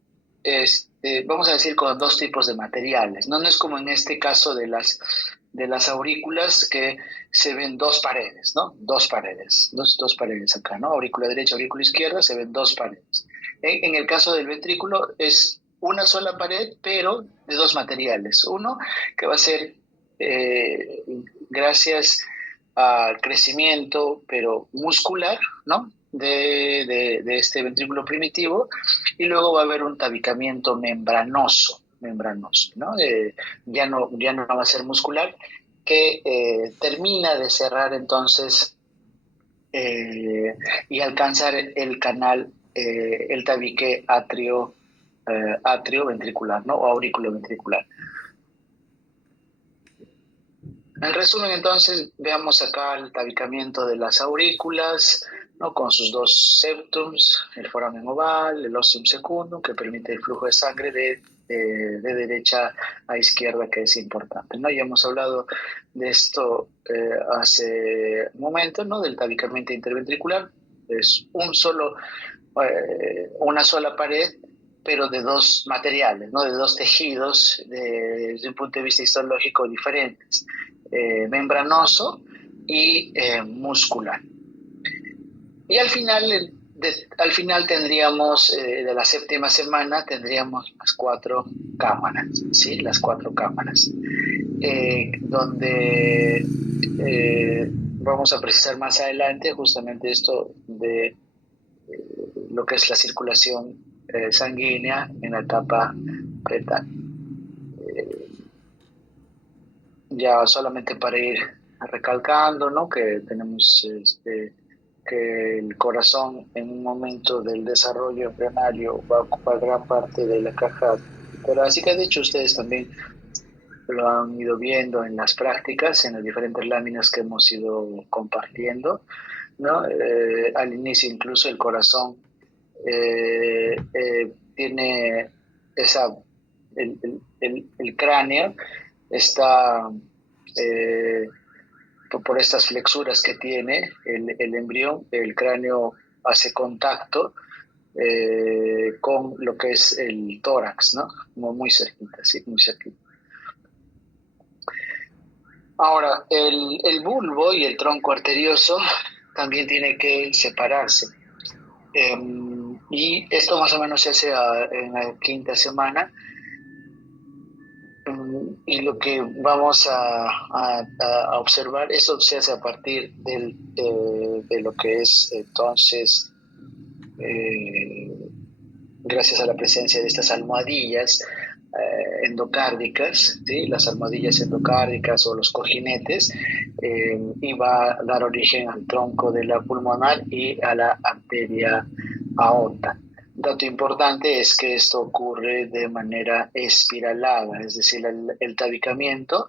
vamos a decir, con dos tipos de materiales, ¿no? No es como en este caso de las aurículas que se ven dos paredes, ¿no? Dos paredes acá, ¿no? Aurícula derecha, aurícula izquierda, se ven dos paredes. En el caso del ventrículo es una sola pared, pero de dos materiales. Uno que va a ser, gracias al crecimiento, pero muscular, ¿no? De este ventrículo primitivo, y luego va a haber un tabicamiento membranoso, ¿no? Ya no va a ser muscular, que termina de cerrar entonces y alcanzar el canal, el tabique atrio-ventricular, ¿no? O aurículo-ventricular. En resumen, entonces, veamos acá el tabicamiento de las aurículas, ¿no? Con sus dos septums, el foramen oval, el ostium secundum, que permite el flujo de sangre de derecha a izquierda, que es importante, ¿no? Ya hemos hablado de esto hace un momento, ¿no? Del tabicamiento interventricular. Es una sola pared, pero de dos materiales, ¿no? De dos tejidos desde un punto de vista histológico diferentes, membranoso y muscular. Y al final tendríamos, de la séptima semana, tendríamos las cuatro cámaras, ¿sí? Las cuatro cámaras, donde vamos a precisar más adelante justamente esto de lo que es la circulación sanguínea en la etapa fetal. Ya solamente para ir recalcando, ¿no? Que tenemos que el corazón en un momento del desarrollo embrionario va a ocupar gran parte de la caja torácica. De hecho, ustedes también lo han ido viendo en las prácticas, en las diferentes láminas que hemos ido compartiendo, ¿no? Al inicio incluso el corazón tiene el cráneo está por estas flexuras que tiene el embrión, el cráneo hace contacto con lo que es el tórax, ¿no? Como muy cerquita, sí, muy cerquita. Ahora, el bulbo y el tronco arterioso también tiene que separarse. Y esto más o menos se hace en la quinta semana. y lo que vamos a observar, eso se hace a partir de lo que es entonces, eh, gracias a la presencia de estas almohadillas endocárdicas, ¿sí? Las almohadillas endocárdicas o los cojinetes, y va a dar origen al tronco de la pulmonar y a la arteria aorta. Dato importante es que esto ocurre de manera espiralada, es decir, el tabicamiento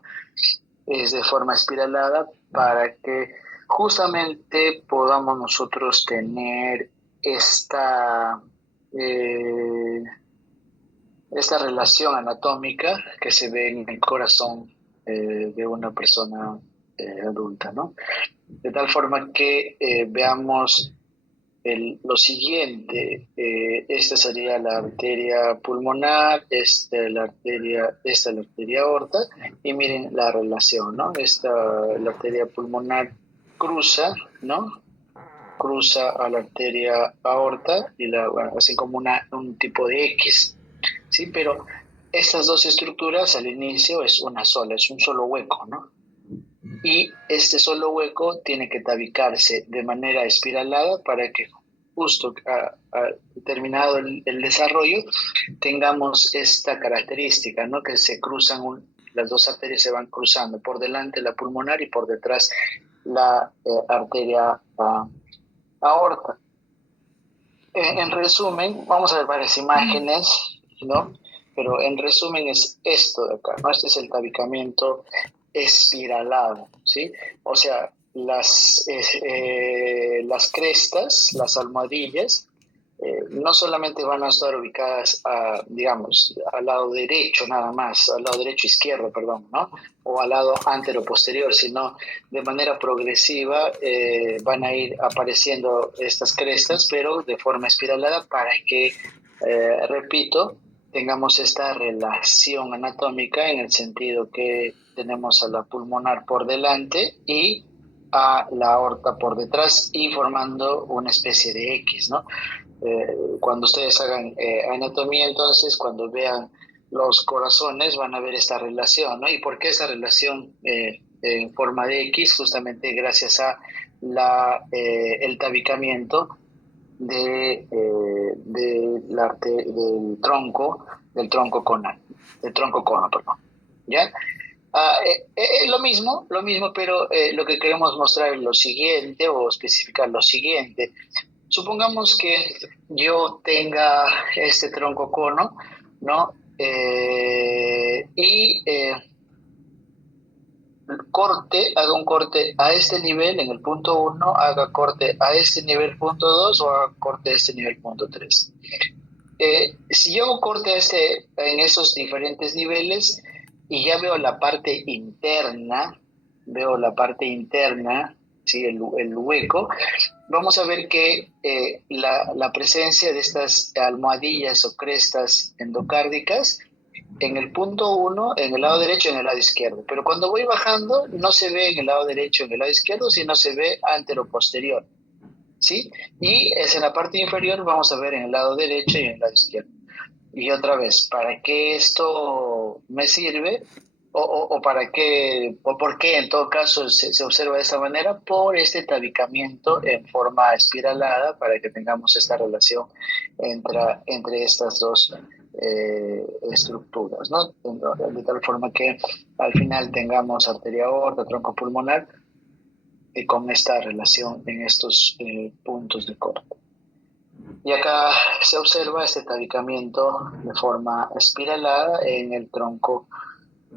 es de forma espiralada para que justamente podamos nosotros tener esta, eh, esta relación anatómica que se ve en el corazón de una persona adulta, ¿no? De tal forma que veamos lo siguiente, esta sería la arteria pulmonar, esta la arteria aorta, y miren la relación, ¿no? La arteria pulmonar cruza, ¿no? Cruza a la arteria aorta y bueno, así como un tipo de X, ¿sí? Pero estas dos estructuras al inicio es una sola, es un solo hueco, ¿no? Y este solo hueco tiene que tabicarse de manera espiralada para que justo terminado el desarrollo tengamos esta característica, ¿no? Que se cruzan, las dos arterias se van cruzando, por delante la pulmonar y por detrás la arteria aorta. En resumen, vamos a ver varias imágenes, ¿no? Pero en resumen es esto de acá, ¿no? Este es el tabicamiento espiralado, ¿sí? O sea, las crestas, las almohadillas, no solamente van a estar ubicadas, digamos, al lado derecho nada más, al lado derecho izquierdo, perdón, ¿no? O al lado antero-posterior, sino de manera progresiva van a ir apareciendo estas crestas, pero de forma espiralada para que, repito, tengamos esta relación anatómica en el sentido que tenemos a la pulmonar por delante y a la aorta por detrás y formando una especie de X, ¿no? Cuando ustedes hagan anatomía, entonces, cuando vean los corazones, van a ver esta relación, ¿no? ¿Y por qué esa relación en forma de X? Justamente gracias a el tabicamiento del tronco cono, perdón. ¿Ya? Lo mismo, pero lo que queremos mostrar es lo siguiente o especificar lo siguiente. Supongamos que yo tenga este tronco cono, ¿no? Haga un corte a este nivel en el punto 1, haga corte a este nivel punto 2 o haga corte a este nivel punto 3. Si yo hago corte en esos diferentes niveles y ya veo la parte interna, ¿sí? El hueco, vamos a ver que la presencia de estas almohadillas o crestas endocárdicas en el punto 1, en el lado derecho y en el lado izquierdo. Pero cuando voy bajando, no se ve en el lado derecho y en el lado izquierdo, sino se ve antero-posterior, ¿sí? Y es en la parte inferior, vamos a ver en el lado derecho y en el lado izquierdo. Y otra vez, ¿para qué esto me sirve? O para qué, o por qué en todo caso se observa de esta manera, por este tabicamiento en forma espiralada, para que tengamos esta relación entre estas dos estructuras, ¿no? De tal forma que al final tengamos arteria aorta, tronco pulmonar, y con esta relación en estos puntos de corte. Y acá se observa este tabicamiento de forma espiralada en el tronco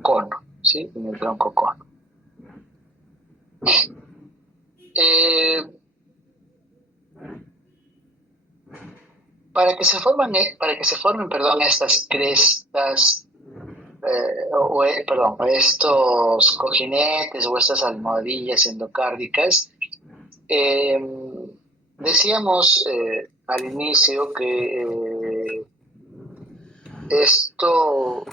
cono, ¿sí? En el tronco cono. Para que se formen, perdón, estas crestas, estos cojinetes o estas almohadillas endocárdicas, decíamos al inicio que esto,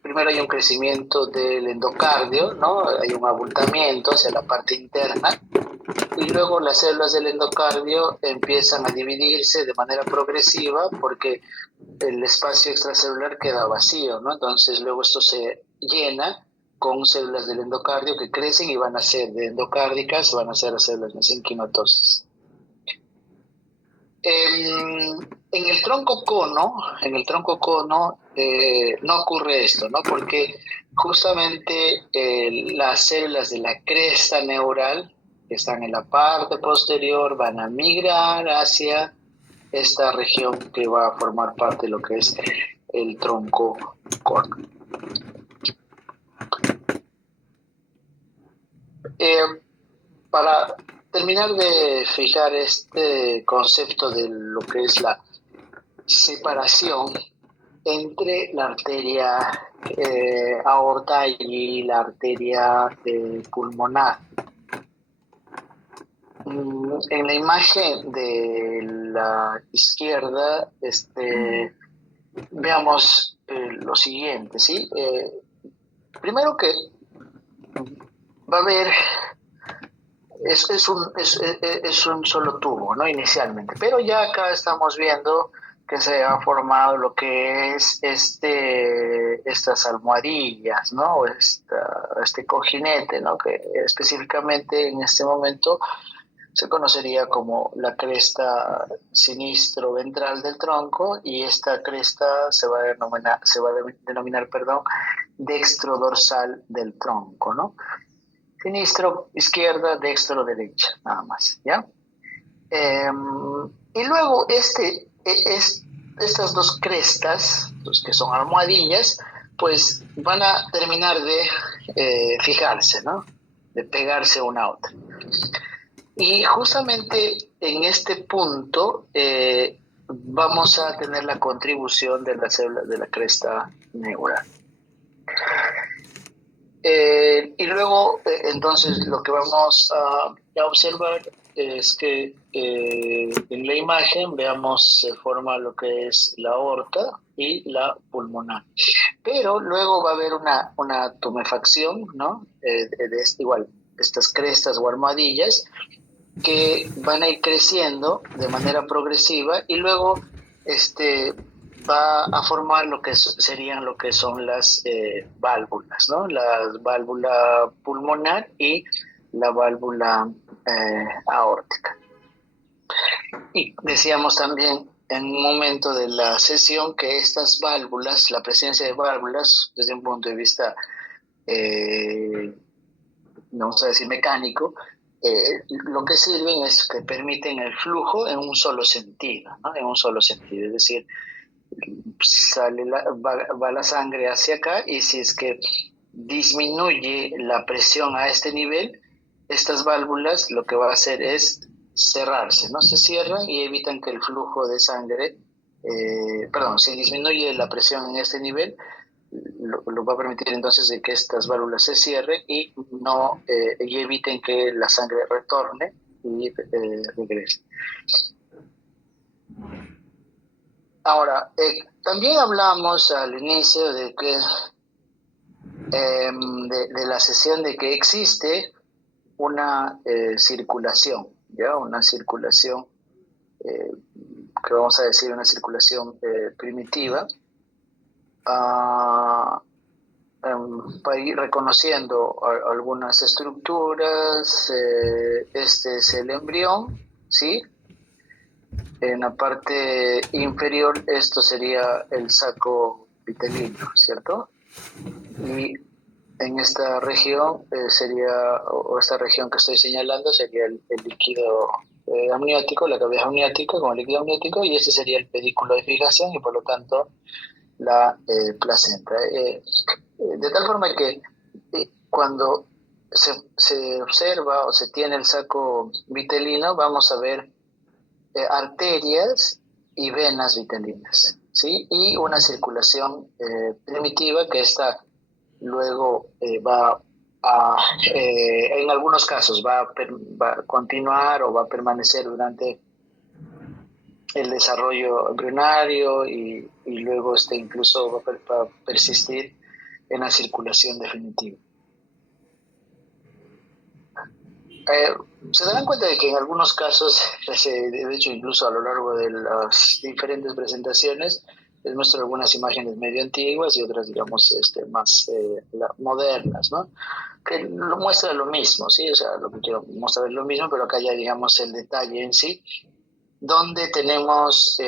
primero hay un crecimiento del endocardio, ¿no? Hay un abultamiento hacia la parte interna y luego las células del endocardio empiezan a dividirse de manera progresiva porque el espacio extracelular queda vacío, ¿no? Entonces luego esto se llena con células del endocardio que crecen y van a ser de endocárdicas, van a ser células mesenquimatosis. En el tronco cono no ocurre esto, ¿no? Porque justamente las células de la cresta neural que están en la parte posterior van a migrar hacia esta región que va a formar parte de lo que es el tronco cono. Para terminar de fijar este concepto de lo que es la separación entre la arteria aorta y la arteria pulmonar. En la imagen de la izquierda, veamos lo siguiente, ¿sí? Primero que va a haber, es un solo tubo, ¿no? Inicialmente, pero ya acá estamos viendo que se ha formado lo que es estas almohadillas, ¿no? Este cojinete, ¿no? Que específicamente en este momento se conocería como la cresta sinistro-ventral del tronco, y esta cresta se va a denominar, dextrodorsal del tronco, ¿no? Sinistro izquierda, dextro derecha, nada más, ¿ya? Y luego estas dos crestas, los que son almohadillas, pues van a terminar de fijarse, ¿no? De pegarse una a otra. Y justamente en este punto vamos a tener la contribución de la célula de la cresta neural. Y luego, entonces, lo que vamos a observar es que en la imagen, veamos, se forma lo que es la aorta y la pulmonar. Pero luego va a haber una tumefacción, ¿no? Igual, estas crestas o almohadillas que van a ir creciendo de manera progresiva, y luego va a formar lo que serían lo que son las válvulas, ¿no? La válvula pulmonar y la válvula aórtica. Y decíamos también en un momento de la sesión que estas válvulas, la presencia de válvulas, desde un punto de vista, vamos a decir, mecánico, lo que sirven es que permiten el flujo en un solo sentido, ¿no? En un solo sentido, es decir, va la sangre hacia acá, y si es que disminuye la presión a este nivel, estas válvulas lo que va a hacer es cerrarse, ¿no? Se cierran y evitan que el flujo de sangre, si disminuye la presión en este nivel, lo va a permitir entonces de que estas válvulas se cierren y eviten que la sangre retorne y regrese. Ahora, también hablamos al inicio de que de la sesión, de que existe una circulación, ¿ya? Una circulación, que vamos a decir una circulación primitiva, para ir reconociendo algunas estructuras. Este es el embrión, ¿sí? En la parte inferior esto sería el saco vitelino, ¿cierto? Y en esta región esta región que estoy señalando sería el líquido amniótico, la cavidad amniótica con el líquido amniótico, y este sería el pedículo de fijación y por lo tanto la placenta. De tal forma que cuando se observa o se tiene el saco vitelino, vamos a ver arterias y venas vitelinas, ¿sí? Y una circulación primitiva que esta luego va a, en algunos casos va a continuar o va a permanecer durante el desarrollo embrionario, y luego incluso va a persistir en la circulación definitiva. Se darán cuenta de que en algunos casos, de hecho incluso a lo largo de las diferentes presentaciones, Les muestro algunas imágenes medio antiguas y otras, digamos, más modernas, ¿no? Que lo muestra lo mismo, ¿sí? O sea, lo que quiero mostrar es lo mismo, pero acá ya, digamos, el detalle en sí, donde tenemos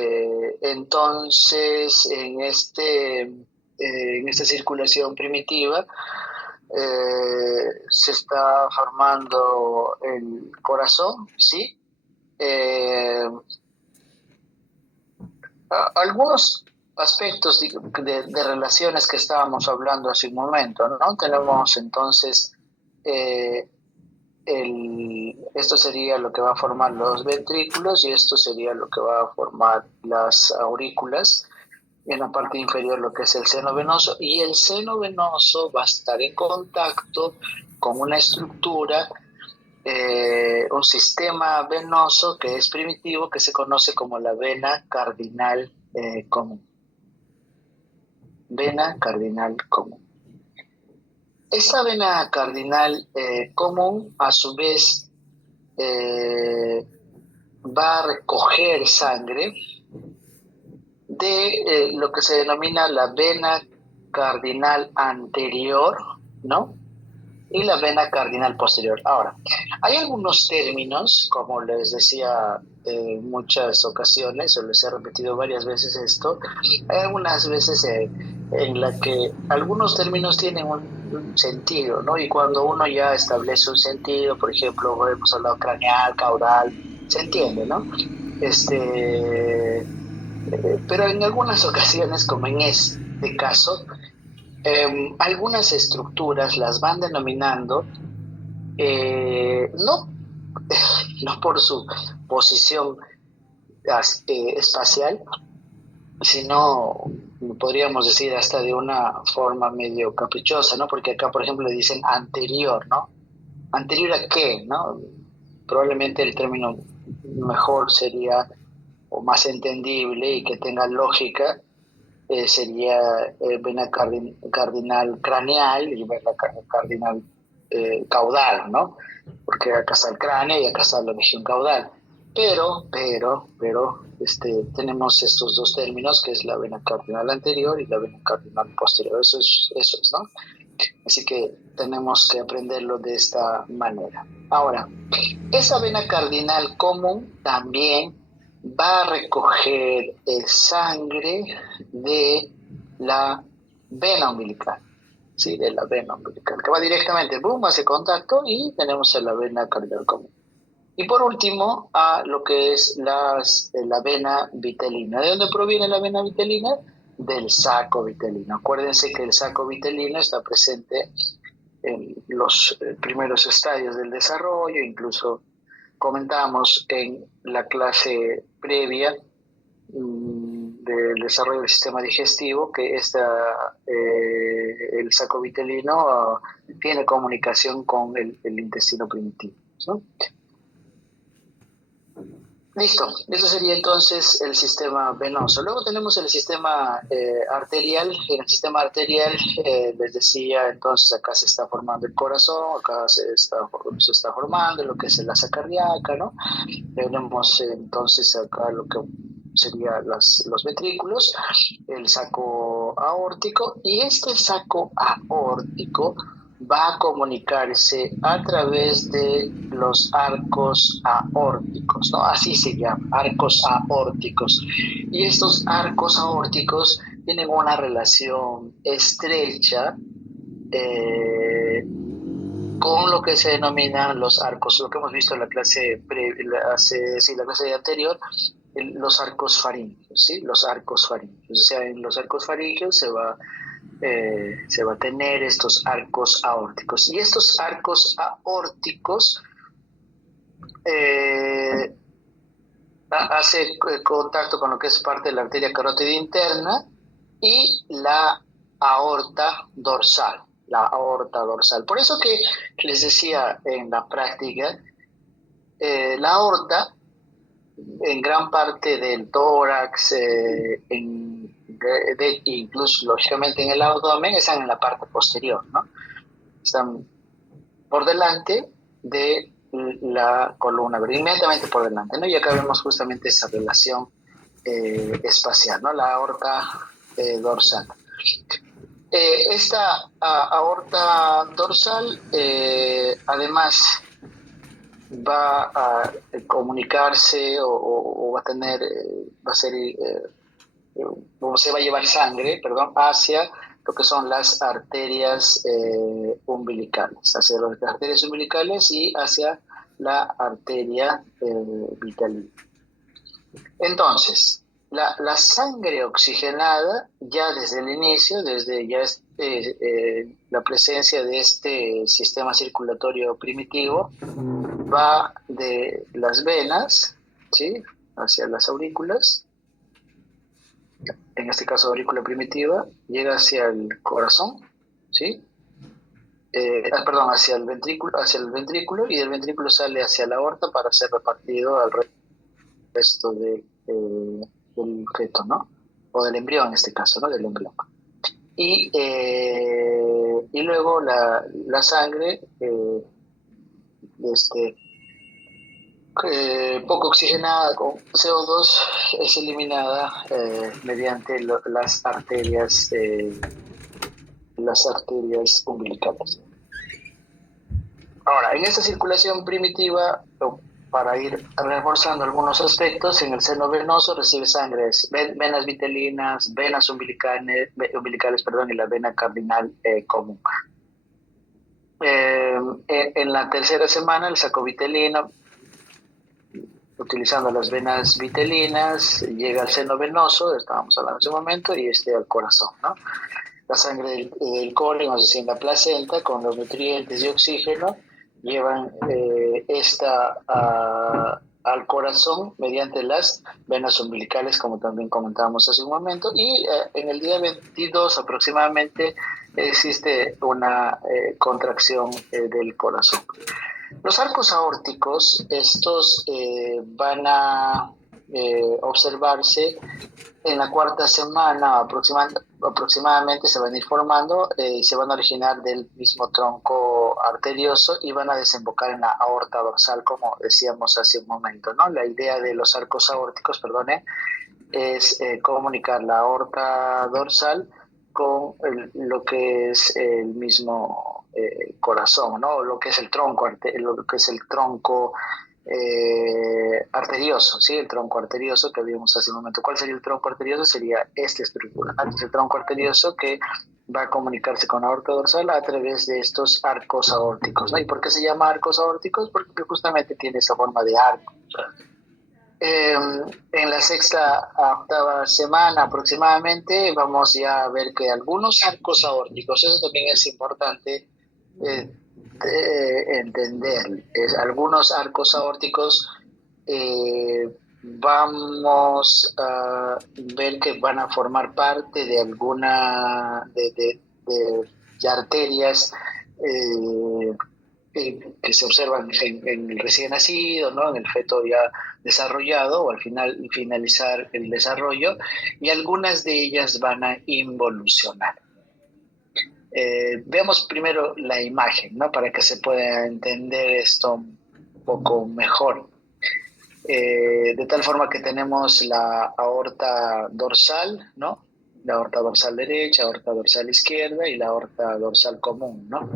entonces en esta circulación primitiva, se está formando el corazón, ¿sí? Algunos aspectos de relaciones que estábamos hablando hace un momento, ¿no? Tenemos entonces, eh, esto sería lo que va a formar los ventrículos y esto sería lo que va a formar las aurículas. En la parte inferior lo que es el seno venoso, y el seno venoso va a estar en contacto con una estructura, un sistema venoso que es primitivo, que se conoce como la vena cardinal común. Vena cardinal común. Esta vena cardinal común, a su vez, va a recoger sangre de lo que se denomina la vena cardinal anterior, ¿no? Y la vena cardinal posterior. Ahora, hay algunos términos, como les decía en muchas ocasiones, o les he repetido varias veces esto, hay algunas veces en la que algunos términos tienen un sentido, ¿no? Y cuando uno ya establece un sentido, por ejemplo, hemos hablado craneal, caudal, se entiende, ¿no? Pero en algunas ocasiones, como en este caso, algunas estructuras las van denominando no, no por su posición espacial, sino podríamos decir hasta de una forma medio caprichosa, ¿no? Porque acá, por ejemplo, le dicen anterior, ¿no? ¿Anterior a qué, no? Probablemente el término mejor sería, o más entendible y que tenga lógica, sería vena cardinal craneal y vena cardinal caudal, ¿no? Porque acá está el cráneo y acá está la región caudal. Pero, tenemos estos dos términos, que es la vena cardinal anterior y la vena cardinal posterior. Eso es, ¿no? Así que tenemos que aprenderlo de esta manera. Ahora, esa vena cardinal común también va a recoger sangre de la vena umbilical, ¿sí? De la vena umbilical, que va directamente, boom, hace contacto y tenemos la vena cardinal común. Y por último, a lo que es la vena vitelina. ¿De dónde proviene la vena vitelina? Del saco vitelino. Acuérdense que el saco vitelino está presente en los primeros estadios del desarrollo, incluso comentamos en la clase previa del desarrollo del sistema digestivo que el saco vitelino tiene comunicación con el intestino primitivo, ¿no? Listo, eso sería entonces el sistema venoso. Luego tenemos el sistema arterial. En el sistema arterial, les decía, entonces acá se está formando el corazón, acá se está formando lo que es la asa cardíaca, ¿no? Tenemos entonces acá lo que serían los ventrículos, el saco aórtico, y este saco aórtico va a comunicarse a través de los arcos aórticos, ¿no? Así se llama, arcos aórticos. Y estos arcos aórticos tienen una relación estrecha con lo que se denominan los arcos, lo que hemos visto en la clase, la clase anterior, los arcos faríngeos, ¿sí? Los arcos faríngeos. O sea, en los arcos faríngeos se va a tener estos arcos aórticos. Y estos arcos aórticos hace contacto con lo que es parte de la arteria carótida interna y la aorta dorsal. La aorta dorsal. Por eso que les decía en la práctica, la aorta, en gran parte del tórax, incluso lógicamente en el abdomen, están en la parte posterior, ¿no? Están por delante de la columna vertebral, inmediatamente por delante, ¿no? Y acá vemos justamente esa relación espacial, ¿no? La aorta dorsal. Esta aorta dorsal, además, va a comunicarse o va a tener, va a ser, se va a llevar sangre, perdón, hacia lo que son las arterias umbilicales, hacia las arterias umbilicales y hacia la arteria vital. Entonces, la sangre oxigenada, ya desde el inicio, desde ya la presencia de este sistema circulatorio primitivo, va de las venas, ¿sí?, hacia las aurículas, en este caso aurícula primitiva, llega hacia el corazón, ¿sí? Perdón, hacia el ventrículo, y del ventrículo sale hacia la aorta para ser repartido al resto del feto, ¿no? O del embrión en este caso, ¿no? Del embrión. Y luego la sangre, poco oxigenada con CO2, es eliminada mediante las arterias umbilicales. Ahora, en esta circulación primitiva, para ir reforzando algunos aspectos, en el seno venoso recibe sangre, venas vitelinas, venas umbilicales, y la vena cardinal común. En la tercera semana, el saco vitelino, utilizando las venas vitelinas, llega al seno venoso, estábamos hablando en ese momento, y al corazón, ¿no? La sangre del colon, o sea, en la placenta, con los nutrientes y oxígeno, llevan al corazón mediante las venas umbilicales, como también comentábamos hace un momento, y en el día 22 aproximadamente existe una contracción del corazón. Los arcos aórticos, estos van a observarse en la cuarta semana aproximadamente, se van a ir formando y se van a originar del mismo tronco arterioso y van a desembocar en la aorta dorsal, como decíamos hace un momento, ¿no? La idea de los arcos aórticos, es comunicar la aorta dorsal con lo que es el mismo corazón, ¿no? Lo que es el tronco, arterioso, ¿sí? El tronco arterioso que vimos hace un momento. ¿Cuál sería el tronco arterioso? Sería esta estructura, ¿no? El tronco arterioso que va a comunicarse con la aorta dorsal a través de estos arcos aórticos, ¿no? ¿Y por qué se llama arcos aórticos? Porque justamente tiene esa forma de arco. En la sexta a octava semana aproximadamente vamos ya a ver que algunos arcos aórticos, eso también es importante entender, algunos arcos aórticos vamos a ver que van a formar parte de alguna de arterias que se observan en el recién nacido, ¿no? En el feto ya desarrollado o al finalizar el desarrollo, y algunas de ellas van a involucionar. Veamos primero la imagen, ¿no? Para que se pueda entender esto un poco mejor. De tal forma que tenemos la aorta dorsal, ¿no? La aorta dorsal derecha, aorta dorsal izquierda y la aorta dorsal común, ¿no?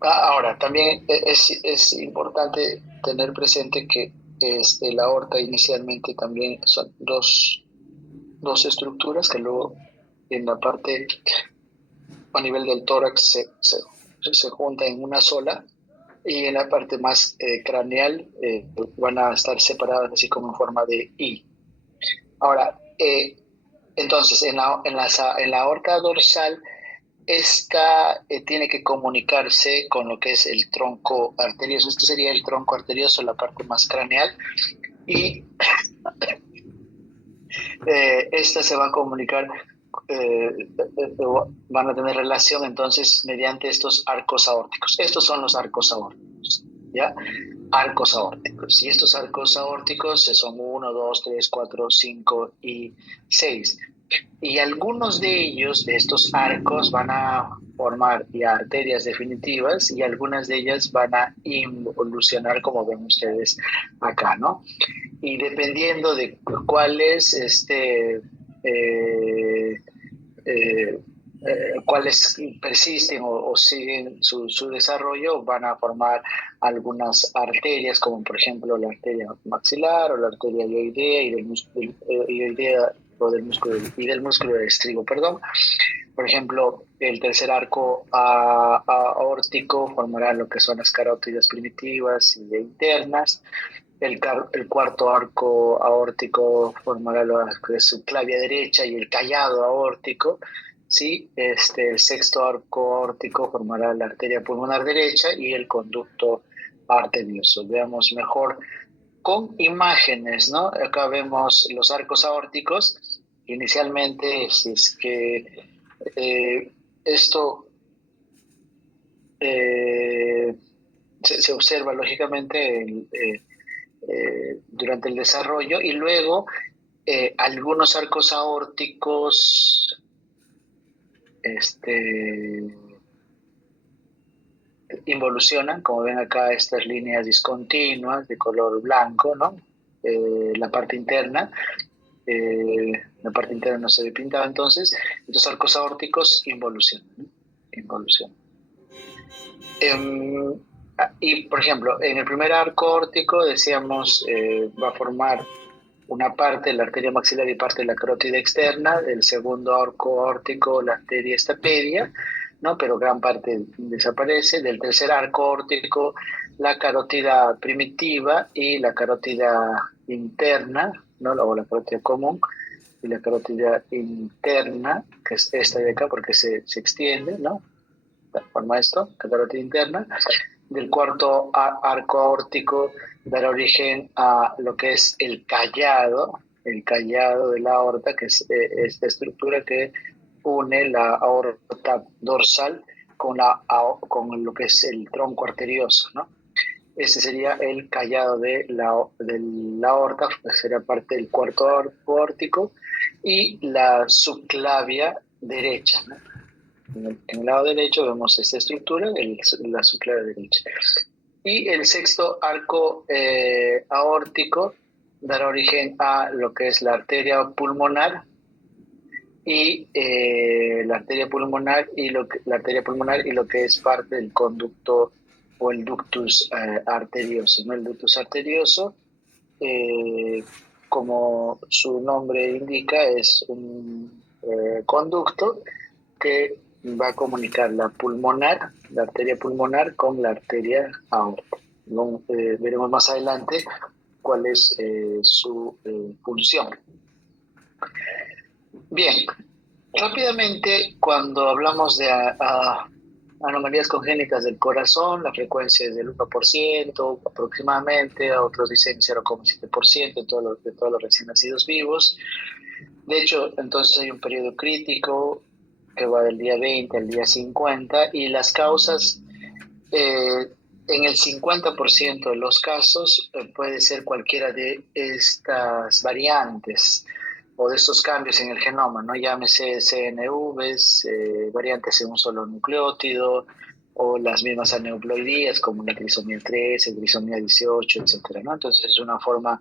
Ahora, también es importante tener presente que la aorta inicialmente también son dos estructuras que luego en la parte a nivel del tórax se juntan en una sola, y en la parte más craneal van a estar separadas así como en forma de I. Ahora, entonces en la aorta dorsal, esta tiene que comunicarse con lo que es el tronco arterioso. Este sería el tronco arterioso, la parte más craneal, y esta se va a comunicar, van a tener relación entonces mediante estos arcos aórticos. Estos son los arcos aórticos, ¿ya? Arcos aórticos. Y estos arcos aórticos son 1, 2, 3, 4, 5 y 6. Y algunos de ellos, de estos arcos, van a formar ya arterias definitivas y algunas de ellas van a involucionar, como ven ustedes acá, ¿no? Y dependiendo de cuáles, eh, eh, cuáles persisten o siguen su desarrollo, van a formar algunas arterias, como por ejemplo la arteria maxilar o la arteria ioidea y del músculo ioidea o del músculo y del músculo del estribo, perdón. Por ejemplo, el tercer arco aórtico formará lo que son las carótidas primitivas y internas. El cuarto arco aórtico formará lo que es su clavia derecha y el callado aórtico. ¿Sí? El sexto arco aórtico formará la arteria pulmonar derecha y el conducto arterioso. Veamos mejor con imágenes, ¿no? Acá vemos los arcos aórticos. Inicialmente, si es que esto se observa lógicamente durante el desarrollo y luego algunos arcos aórticos involucionan, como ven acá, estas líneas discontinuas de color blanco, ¿no? La parte interna no se ve pintada, entonces los arcos aórticos involucionan, ¿no? Involucionan. Y, por ejemplo, en el primer arco aórtico, decíamos, va a formar una parte, la arteria maxilar y parte de la carótida externa, el segundo arco aórtico, la arteria estapedia, ¿no? Pero gran parte desaparece. Del tercer arco aórtico, la carótida primitiva y la carótida interna, ¿no? O la carótida común y la carótida interna, que es esta de acá porque se extiende, ¿no? Forma esto, la carótida interna. Del cuarto arco aórtico dará origen a lo que es el callado de la aorta, que es esta estructura que une la aorta dorsal con lo que es el tronco arterioso, ¿no? Ese sería el callado de la aorta, sería parte del cuarto arco aórtico, y la subclavia derecha, ¿no? En el lado derecho vemos esta estructura, la subclavia derecha. Y el sexto arco aórtico dará origen a lo que es la arteria pulmonar y la arteria pulmonar y lo que es parte del conducto o el ductus arterioso, ¿no? El ductus arterioso, como su nombre indica, es un conducto que va a comunicar la arteria pulmonar con la arteria aorta. Veremos más adelante cuál es su función. Bien, rápidamente, cuando hablamos de anomalías congénitas del corazón, la frecuencia es del 1% aproximadamente, otros dicen 0,7% de todos los recién nacidos vivos. De hecho, entonces hay un periodo crítico que va del día 20 al día 50 y las causas en el 50% de los casos puede ser cualquiera de estas variantes o de estos cambios en el genoma, ¿no? Llámese CNVs, variantes en un solo nucleótido, o las mismas aneuploidías como la trisomía 13, trisomía 18, etcétera, ¿no? Entonces es una forma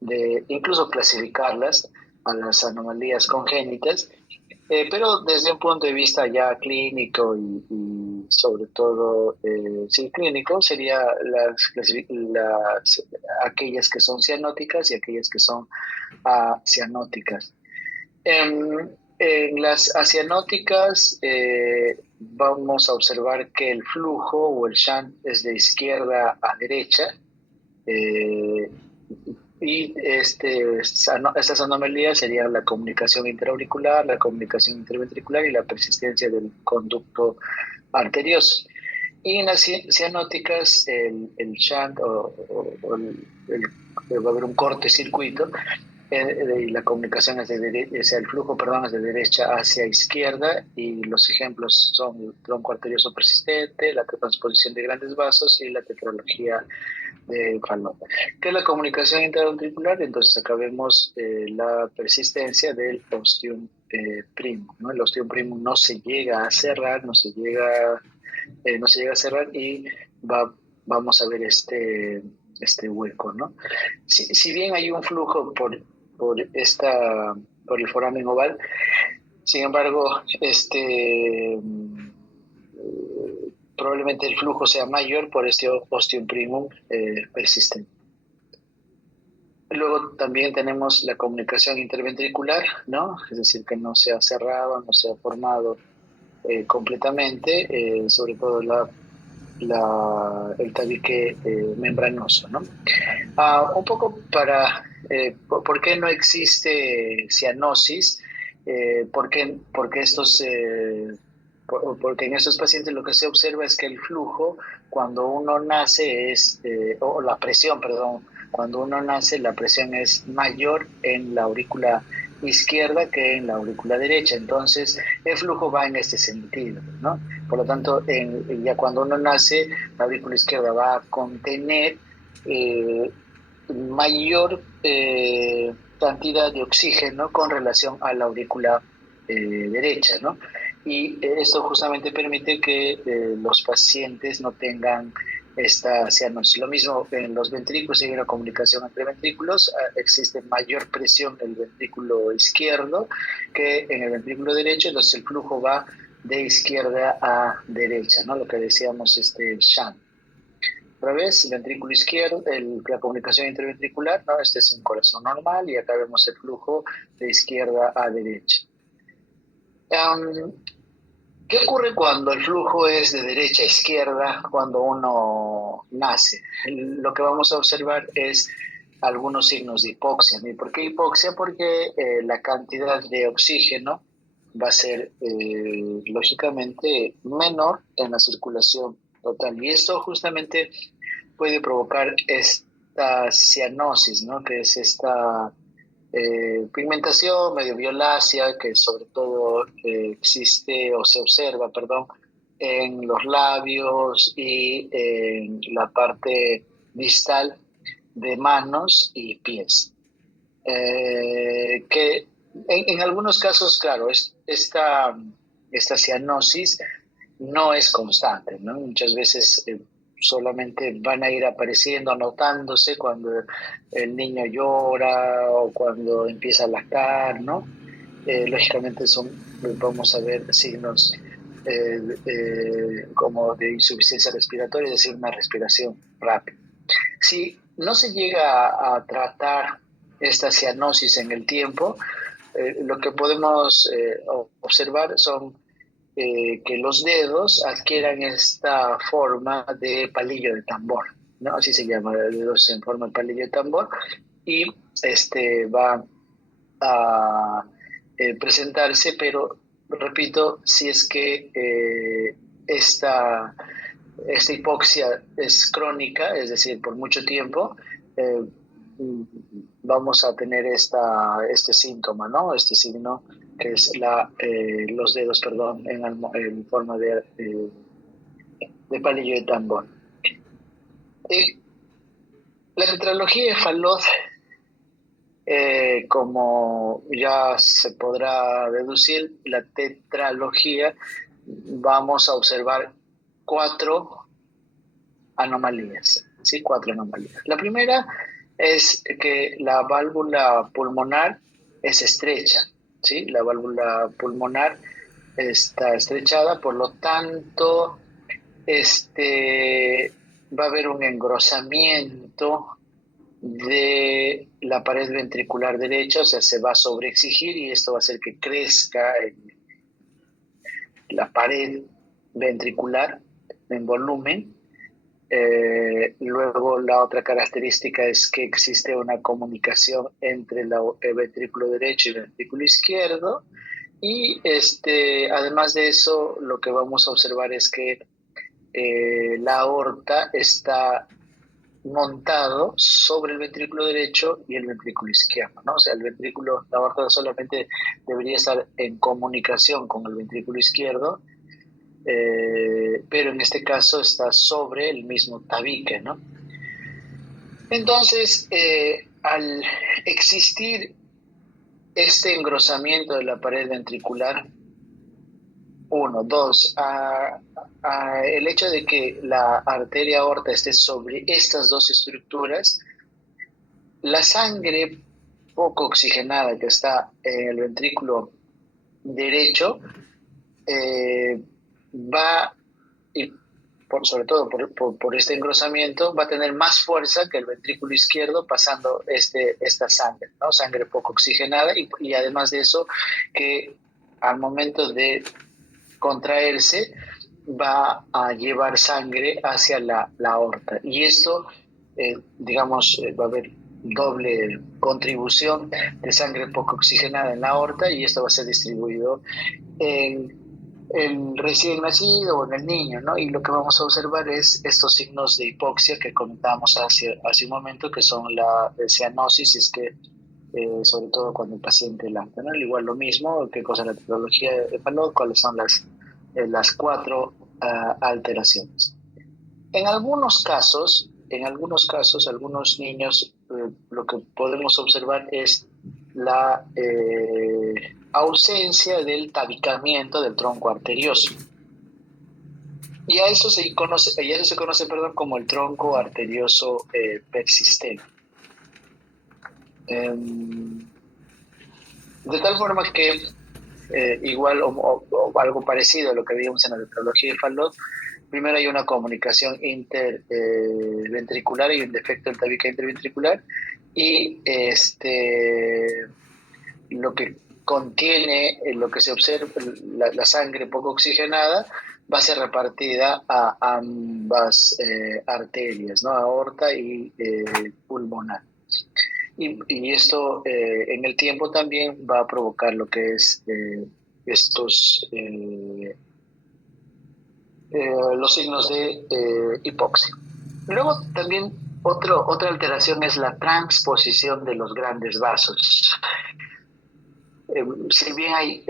de incluso clasificarlas a las anomalías congénitas, pero desde un punto de vista ya clínico y sobre todo, sí, clínico, sería aquellas que son cianóticas y aquellas que son acianóticas. En las acianóticas vamos a observar que el flujo o el shunt es de izquierda a derecha, y estas anomalías serían la comunicación intraauricular, la comunicación interventricular y la persistencia del conducto arterioso. Y en las cianóticas, el shunt va a haber un cortocircuito, y la comunicación es el flujo, perdón, es de derecha hacia izquierda, y los ejemplos son el tronco arterioso persistente, la transposición de grandes vasos y la tetralogía de Fallot. ¿Qué es la comunicación interventricular? Entonces acá vemos la persistencia del ostium primum, ¿no? El ostium primum no se llega a cerrar, no se llega a cerrar y vamos a ver este hueco, ¿no? Si bien hay un flujo por el foramen oval, sin embargo, probablemente el flujo sea mayor por este ostium primum persistente. Luego también tenemos la comunicación interventricular, ¿no? Es decir, que no se ha cerrado, no se ha formado completamente, sobre todo el tabique membranoso, ¿no? Un poco ¿por qué no existe cianosis? Porque porque en estos pacientes lo que se observa es que el flujo, cuando uno nace, o la presión, perdón, cuando uno nace, la presión es mayor en la aurícula izquierda que en la aurícula derecha. Entonces, el flujo va en este sentido, ¿no? Por lo tanto, ya cuando uno nace, la aurícula izquierda va a contener mayor cantidad de oxígeno con relación a la aurícula derecha, ¿no? Y esto justamente permite que los pacientes no tengan esta cianosis. Lo mismo en los ventrículos, hay una comunicación entre ventrículos, existe mayor presión en el ventrículo izquierdo que en el ventrículo derecho, entonces el flujo va de izquierda a derecha, ¿no? Lo que decíamos, shunt. Otra vez, ventrículo izquierdo, la comunicación interventricular, ¿no? Este es un corazón normal y acá vemos el flujo de izquierda a derecha. ¿Qué ocurre cuando el flujo es de derecha a izquierda cuando uno nace? Lo que vamos a observar es algunos signos de hipoxia. ¿Y por qué hipoxia? Porque la cantidad de oxígeno va a ser lógicamente menor en la circulación total. Y esto justamente puede provocar esta cianosis, ¿no? Que es esta pigmentación medio violácea que sobre todo existe o se observa, perdón, en los labios y en la parte distal de manos y pies. Que en algunos casos, claro, esta cianosis no es constante, ¿no? Muchas veces solamente van a ir apareciendo, anotándose cuando el niño llora o cuando empieza a lactar, ¿no? Lógicamente vamos a ver signos como de insuficiencia respiratoria, es decir, una respiración rápida. Si no se llega a tratar esta cianosis en el tiempo, lo que podemos observar son que los dedos adquieran esta forma de palillo de tambor, ¿no? Así se llama, los dedos en forma de palillo de tambor, y va a presentarse, pero repito, si es que esta hipoxia es crónica, es decir, por mucho tiempo, vamos a tener este síntoma, ¿no? Este signo que es los dedos, perdón, en forma de palillo de tambor. La tetralogía de Fallot, como ya se podrá deducir, la tetralogía, vamos a observar 4 anomalías, ¿sí? 4 anomalías. La primera es que la válvula pulmonar es estrecha, ¿sí? La válvula pulmonar está estrechada, por lo tanto, va a haber un engrosamiento de la pared ventricular derecha, o sea, se va a sobreexigir y esto va a hacer que crezca la pared ventricular en volumen. Luego la otra característica es que existe una comunicación entre el ventrículo derecho y el ventrículo izquierdo, y además de eso lo que vamos a observar es que la aorta está montado sobre el ventrículo derecho y el ventrículo izquierdo, ¿no? O sea, la aorta solamente debería estar en comunicación con el ventrículo izquierdo, pero en este caso está sobre el mismo tabique, ¿no? Entonces, al existir este engrosamiento de la pared ventricular, uno, dos, el hecho de que la arteria aorta esté sobre estas dos estructuras, la sangre poco oxigenada que está en el ventrículo derecho va, y sobre todo por este engrosamiento, va a tener más fuerza que el ventrículo izquierdo pasando esta sangre, ¿no? Sangre poco oxigenada y además de eso, que al momento de contraerse va a llevar sangre hacia la aorta. Y esto, va a haber doble contribución de sangre poco oxigenada en la aorta y esto va a ser distribuido en el recién nacido o en el niño, ¿no? Y lo que vamos a observar es estos signos de hipoxia que comentábamos hace un momento, que son la cianosis, y es que sobre todo cuando el paciente lacta, ¿no? Igual lo mismo, qué cosa es la etiología de Fallot, cuáles son las cuatro alteraciones. En algunos casos, algunos niños, lo que podemos observar es la ausencia del tabicamiento del tronco arterioso. Y a eso se conoce, como el tronco arterioso persistente. De tal forma que igual o algo parecido a lo que vimos en la etiología de Fallot, primero hay una comunicación interventricular y un defecto del tabique interventricular, y lo que contiene, lo que se observa, la sangre poco oxigenada, va a ser repartida a ambas arterias, ¿no? Aorta y pulmonar. Y esto en el tiempo también va a provocar lo que es los signos de hipoxia. Luego también otra alteración es la transposición de los grandes vasos. Si bien hay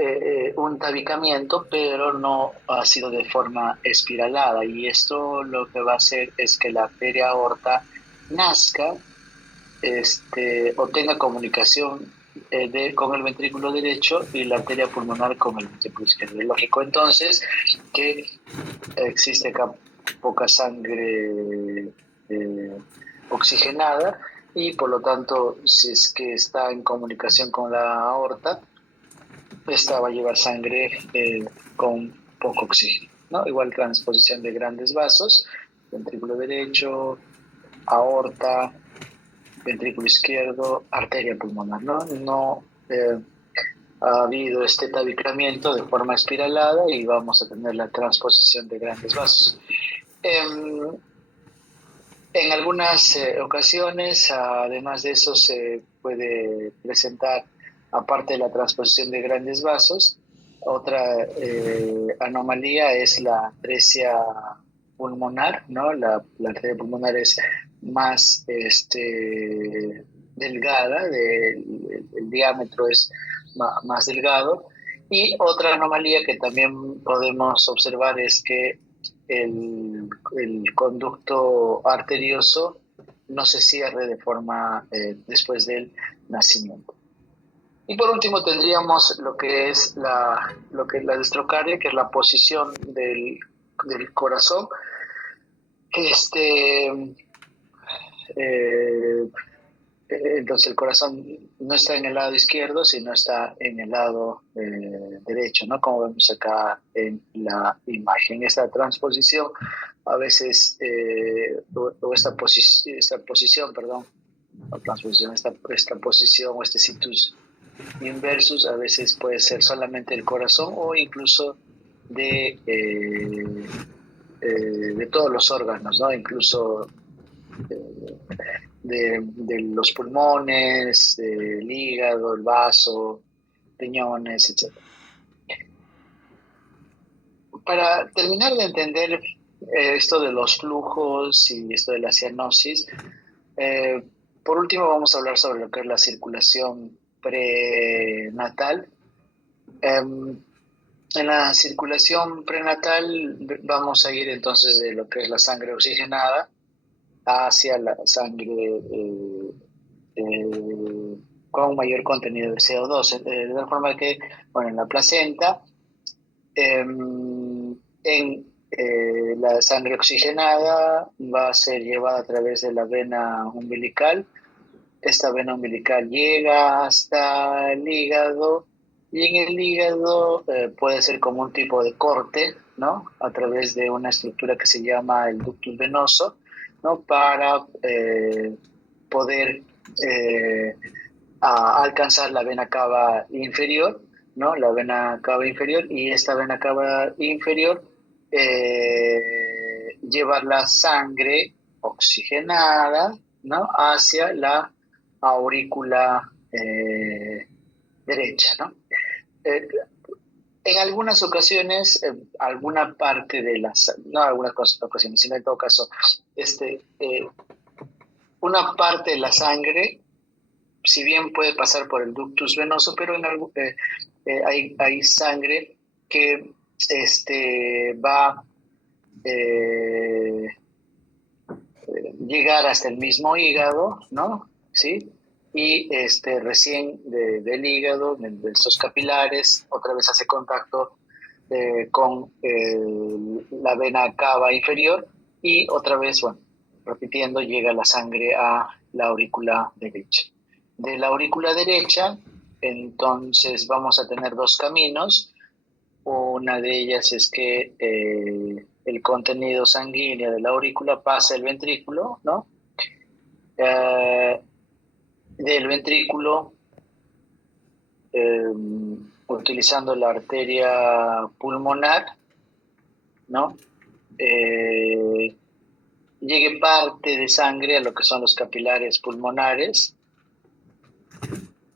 un tabicamiento, pero no ha sido de forma espiralada, y esto lo que va a hacer es que la arteria aorta nazca o tenga comunicación con el ventrículo derecho y la arteria pulmonar con el ventrículo izquierdo. Es lógico entonces que existe acá poca sangre oxigenada, y por lo tanto, si es que está en comunicación con la aorta, esta va a llevar sangre con poco oxígeno, ¿no? Igual transposición de grandes vasos, ventrículo derecho, aorta, ventrículo izquierdo, arteria pulmonar, ¿no? No ha habido este tabicamiento de forma espiralada y vamos a tener la transposición de grandes vasos. En algunas ocasiones, además de eso, se puede presentar, aparte de la transposición de grandes vasos, otra anomalía es la atresia pulmonar, ¿no? La arteria pulmonar es más delgada, el diámetro es más delgado. Y otra anomalía que también podemos observar es que el conducto arterioso no se cierre de forma después del nacimiento. Y por último tendríamos lo que es la destrocardia, que es la posición del corazón. Entonces el corazón no está en el lado izquierdo, sino está en el lado derecho, ¿no? Como vemos acá en la imagen. Esta transposición, a veces, o esta posición, perdón, no transposición, esta posición o este situs inversus, a veces puede ser solamente el corazón o incluso de todos los órganos, ¿no? Incluso de los pulmones, el hígado, el vaso, riñones, etc. Para terminar de entender esto de los flujos y esto de la cianosis, por último vamos a hablar sobre lo que es la circulación prenatal. En la circulación prenatal vamos a ir entonces de lo que es la sangre oxigenada hacia la sangre con mayor contenido de CO2, de tal forma que, bueno, en la placenta, la sangre oxigenada va a ser llevada a través de la vena umbilical. Esta vena umbilical llega hasta el hígado y en el hígado puede ser como un tipo de corte, ¿no? A través de una estructura que se llama el ductus venoso, ¿no? Para poder alcanzar la vena cava inferior, ¿no? La vena cava inferior, y esta vena cava inferior lleva la sangre oxigenada, ¿no? Hacia la aurícula derecha, ¿no? Eh, en algunas ocasiones, alguna parte de las, no algunas ocasiones, sino en todo caso, una parte de la sangre, si bien puede pasar por el ductus venoso, pero hay sangre que va a llegar hasta el mismo hígado, ¿no? ¿Sí? Y recién del hígado, de esos capilares, otra vez hace contacto con la vena cava inferior y otra vez, bueno, repitiendo, llega la sangre a la aurícula derecha. De la aurícula derecha, entonces vamos a tener dos caminos. Una de ellas es que el contenido sanguíneo de la aurícula pasa el ventrículo, ¿no? Del ventrículo, utilizando la arteria pulmonar, ¿no? Llegue parte de sangre a lo que son los capilares pulmonares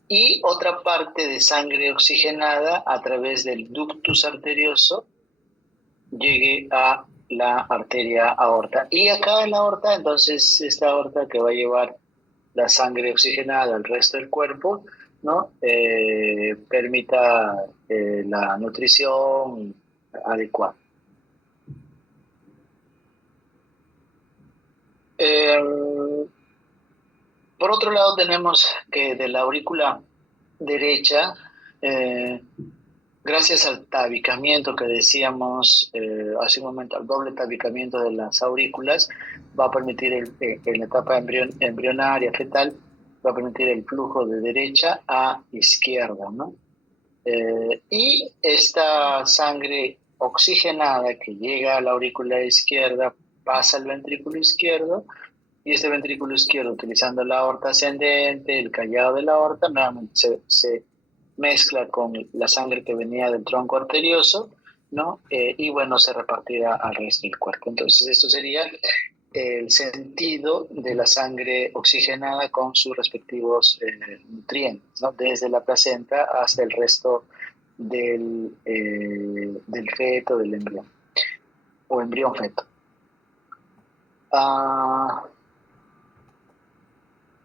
y otra parte de sangre oxigenada a través del ductus arterioso llegue a la arteria aorta. Y acá en la aorta, entonces, esta aorta que va a llevar la sangre oxigenada al resto del cuerpo, ¿no? Permita la nutrición adecuada. Por otro lado, tenemos que de la aurícula derecha, gracias al tabicamiento que decíamos hace un momento, al doble tabicamiento de las aurículas, va a permitir en la etapa embrionaria, fetal, va a permitir el flujo de derecha a izquierda, ¿no? Y esta sangre oxigenada que llega a la aurícula izquierda pasa al ventrículo izquierdo, y este ventrículo izquierdo, utilizando la aorta ascendente, el callado de la aorta, nuevamente se mezcla con la sangre que venía del tronco arterioso, ¿no? Y bueno, se repartirá al resto del cuerpo. Entonces, esto sería el sentido de la sangre oxigenada con sus respectivos nutrientes, ¿no? Desde la placenta hasta el resto del feto, del embrión, o embrión feto.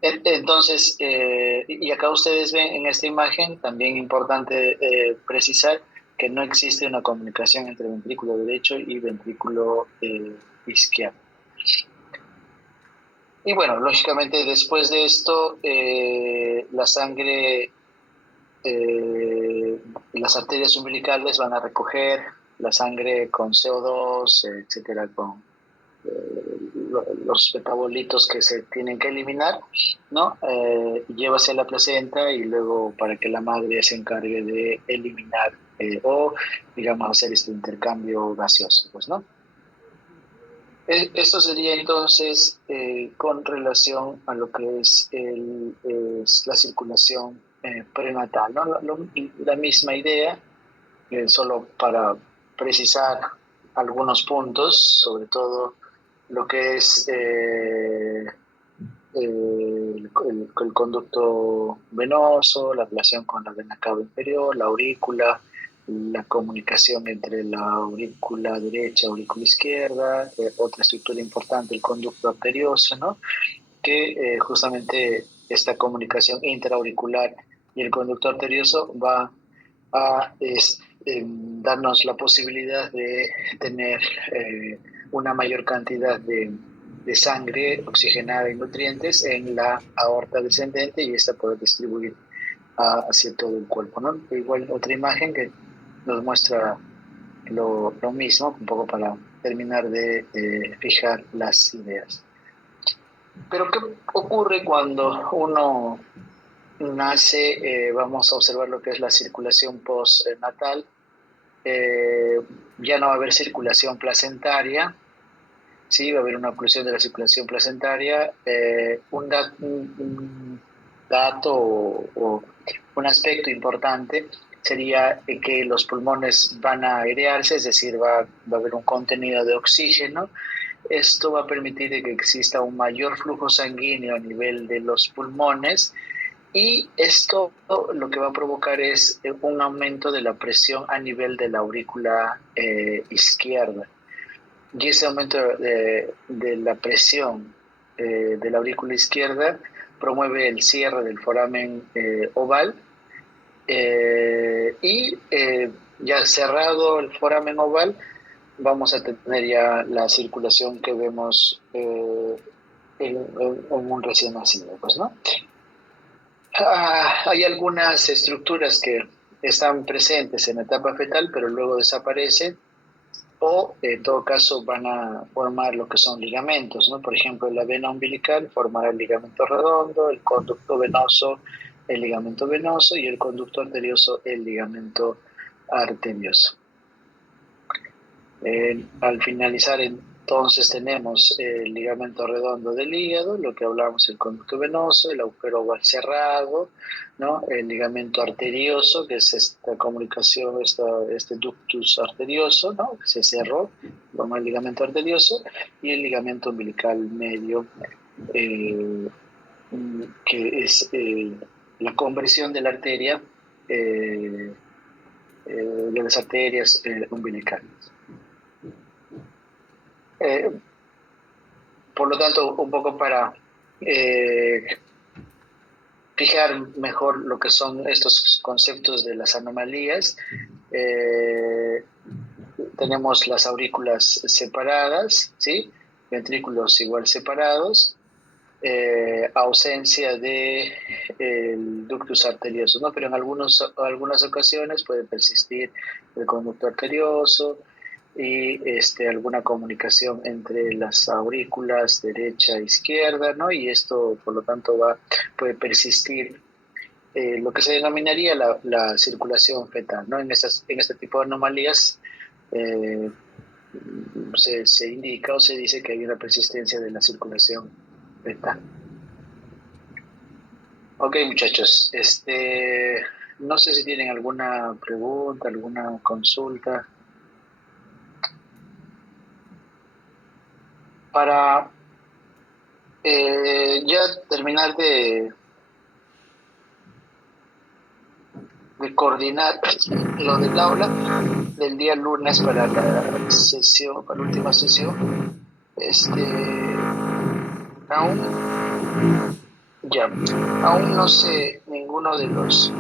Entonces, y acá ustedes ven en esta imagen, también importante precisar que no existe una comunicación entre ventrículo derecho y ventrículo izquierdo. Y bueno, lógicamente después de esto, la sangre, las arterias umbilicales van a recoger la sangre con CO2, etcétera, con los metabolitos que se tienen que eliminar, ¿no? Llévase a la placenta y luego para que la madre se encargue de eliminar o, digamos, hacer este intercambio gaseoso, pues, ¿no? Esto sería entonces con relación a lo que es la circulación prenatal, ¿no? La misma idea, solo para precisar algunos puntos, sobre todo lo que es el conducto venoso, la relación con la vena cava inferior, la aurícula, la comunicación entre la aurícula derecha y aurícula izquierda, otra estructura importante, el conducto arterioso, ¿no? Que justamente esta comunicación intraauricular y el conducto arterioso va a darnos la posibilidad de tener una mayor cantidad de de sangre oxigenada y nutrientes en la aorta descendente y esta poder distribuir hacia todo el cuerpo, ¿no? Igual otra imagen que nos muestra lo mismo, un poco para terminar de fijar las ideas. Pero ¿qué ocurre cuando uno nace? Vamos a observar lo que es la circulación postnatal. Ya no va a haber circulación placentaria, ¿sí? Va a haber una oclusión de la circulación placentaria. Un dato o un aspecto importante sería que los pulmones van a airearse, es decir, va a haber un contenido de oxígeno. Esto va a permitir que exista un mayor flujo sanguíneo a nivel de los pulmones y esto lo que va a provocar es un aumento de la presión a nivel de la aurícula izquierda. Y ese aumento de la presión de la aurícula izquierda promueve el cierre del foramen oval y ya cerrado el foramen oval vamos a tener ya la circulación que vemos en un recién nacido, pues, ¿no? Hay algunas estructuras que están presentes en la etapa fetal, pero luego desaparecen o en todo caso van a formar lo que son ligamentos, ¿no? Por ejemplo, la vena umbilical formará el ligamento redondo, el conducto venoso, el ligamento venoso y el conducto arterioso, el ligamento arterioso. Al finalizar entonces tenemos el ligamento redondo del hígado, lo que hablamos, el conducto venoso, el agujero oval cerrado, ¿no? El ligamento arterioso, que es esta comunicación, este ductus arterioso, ¿no? Que se cerró, forma el ligamento arterioso, y el ligamento umbilical medio, que es la conversión de la arteria, de las arterias umbilicales. Por lo tanto, un poco para fijar mejor lo que son estos conceptos de las anomalías, tenemos las aurículas separadas, ¿sí? Ventrículos igual separados, ausencia de el ductus arterioso, ¿no? Pero en algunas ocasiones puede persistir el conducto arterioso y alguna comunicación entre las aurículas derecha e izquierda, ¿no? Y esto, por lo tanto, puede persistir lo que se denominaría la circulación fetal, ¿no? En este tipo de anomalías se indica o se dice que hay una persistencia de la circulación fetal. Ok, muchachos, no sé si tienen alguna pregunta, alguna consulta. Para ya terminar de coordinar lo del aula del día lunes para la sesión, para la última sesión, aún no sé ninguno de los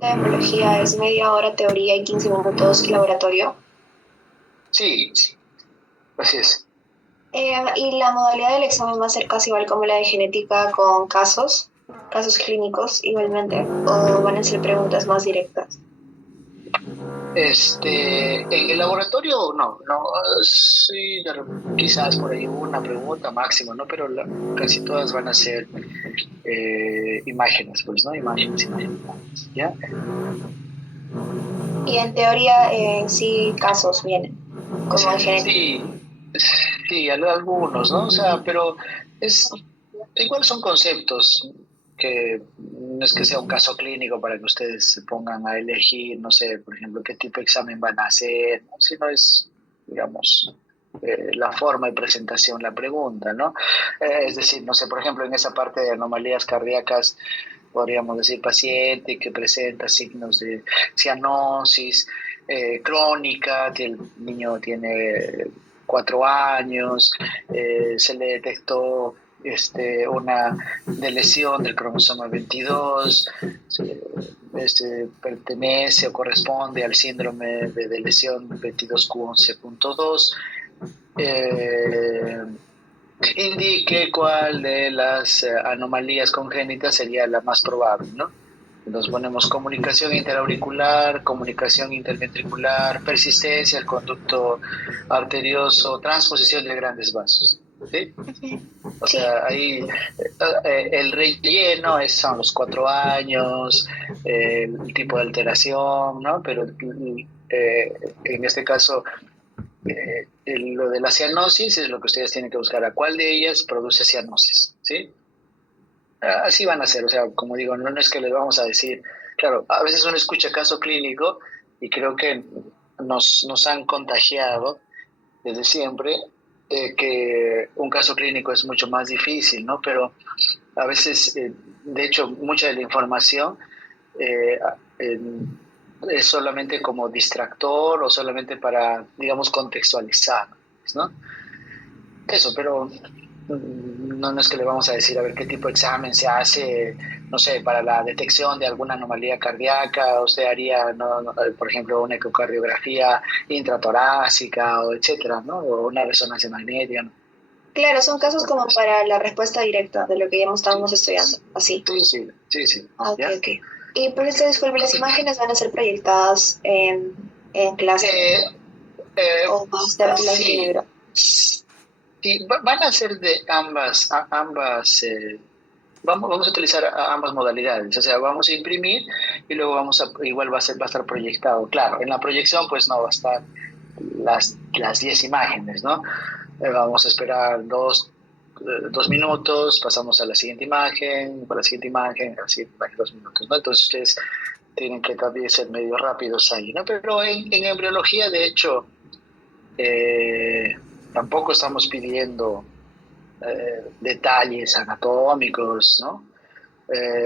La hemología es media hora teoría y 15 minutos laboratorio. Sí, así es. ¿Y la modalidad del examen va a ser casi igual como la de genética con casos clínicos igualmente? ¿O van a ser preguntas más directas? En el laboratorio no, sí, quizás por ahí una pregunta máximo, ¿no? Pero casi todas van a ser imágenes, pues, ¿no? Imágenes, ¿ya? Y en teoría sí casos vienen, como en genética. Sí, algunos, ¿no? O sea, pero igual son conceptos que no es que sea un caso clínico para que ustedes se pongan a elegir, no sé, por ejemplo, qué tipo de examen van a hacer, ¿no? Sino es, digamos, la forma de presentación, la pregunta, ¿no? Es decir, no sé, por ejemplo, en esa parte de anomalías cardíacas, podríamos decir paciente que presenta signos de cianosis crónica, que el niño tiene 4 años, se le detectó una lesión del cromosoma 22, pertenece o corresponde al síndrome de lesión 22q11.2, indique cuál de las anomalías congénitas sería la más probable, ¿no? Nos ponemos comunicación interauricular, comunicación interventricular, persistencia del conducto arterioso, transposición de grandes vasos, ¿sí? O sea, ahí el relleno son los 4 años, el tipo de alteración, ¿no? Pero en este caso, lo de la cianosis es lo que ustedes tienen que buscar. ¿A cuál de ellas produce cianosis? ¿Sí? Así van a ser, o sea, como digo, no es que les vamos a decir, claro, a veces uno escucha caso clínico y creo que nos han contagiado desde siempre que un caso clínico es mucho más difícil, ¿no? Pero a veces, de hecho, mucha de la información eh, eh, es solamente como distractor o solamente para, digamos, contextualizar, ¿no? Eso, pero no es que le vamos a decir a ver qué tipo de examen se hace, no sé, para la detección de alguna anomalía cardíaca. Usted haría, por ejemplo, una ecocardiografía intratorácica o etcétera, ¿no? O una resonancia magnética, ¿no? Claro, son casos como para la respuesta directa de lo que ya estábamos estudiando, así. Sí. Ok, ¿Ya? ok. Y por eso, disculpe, ¿las imágenes van a ser proyectadas en clase o va a ser blanco y Sí, negro? sí, van a ser de ambas vamos a utilizar ambas modalidades, o sea, vamos a imprimir y luego igual va a estar proyectado. Claro, en la proyección pues no va a estar las 10 imágenes, ¿no? Vamos a esperar 2 minutos, pasamos a la siguiente imagen, para la siguiente imagen, a la siguiente imagen 2 minutos, ¿no? Entonces ustedes tienen que también ser medio rápidos ahí, ¿no? Pero en embriología, de hecho, eh, tampoco estamos pidiendo detalles anatómicos, ¿no?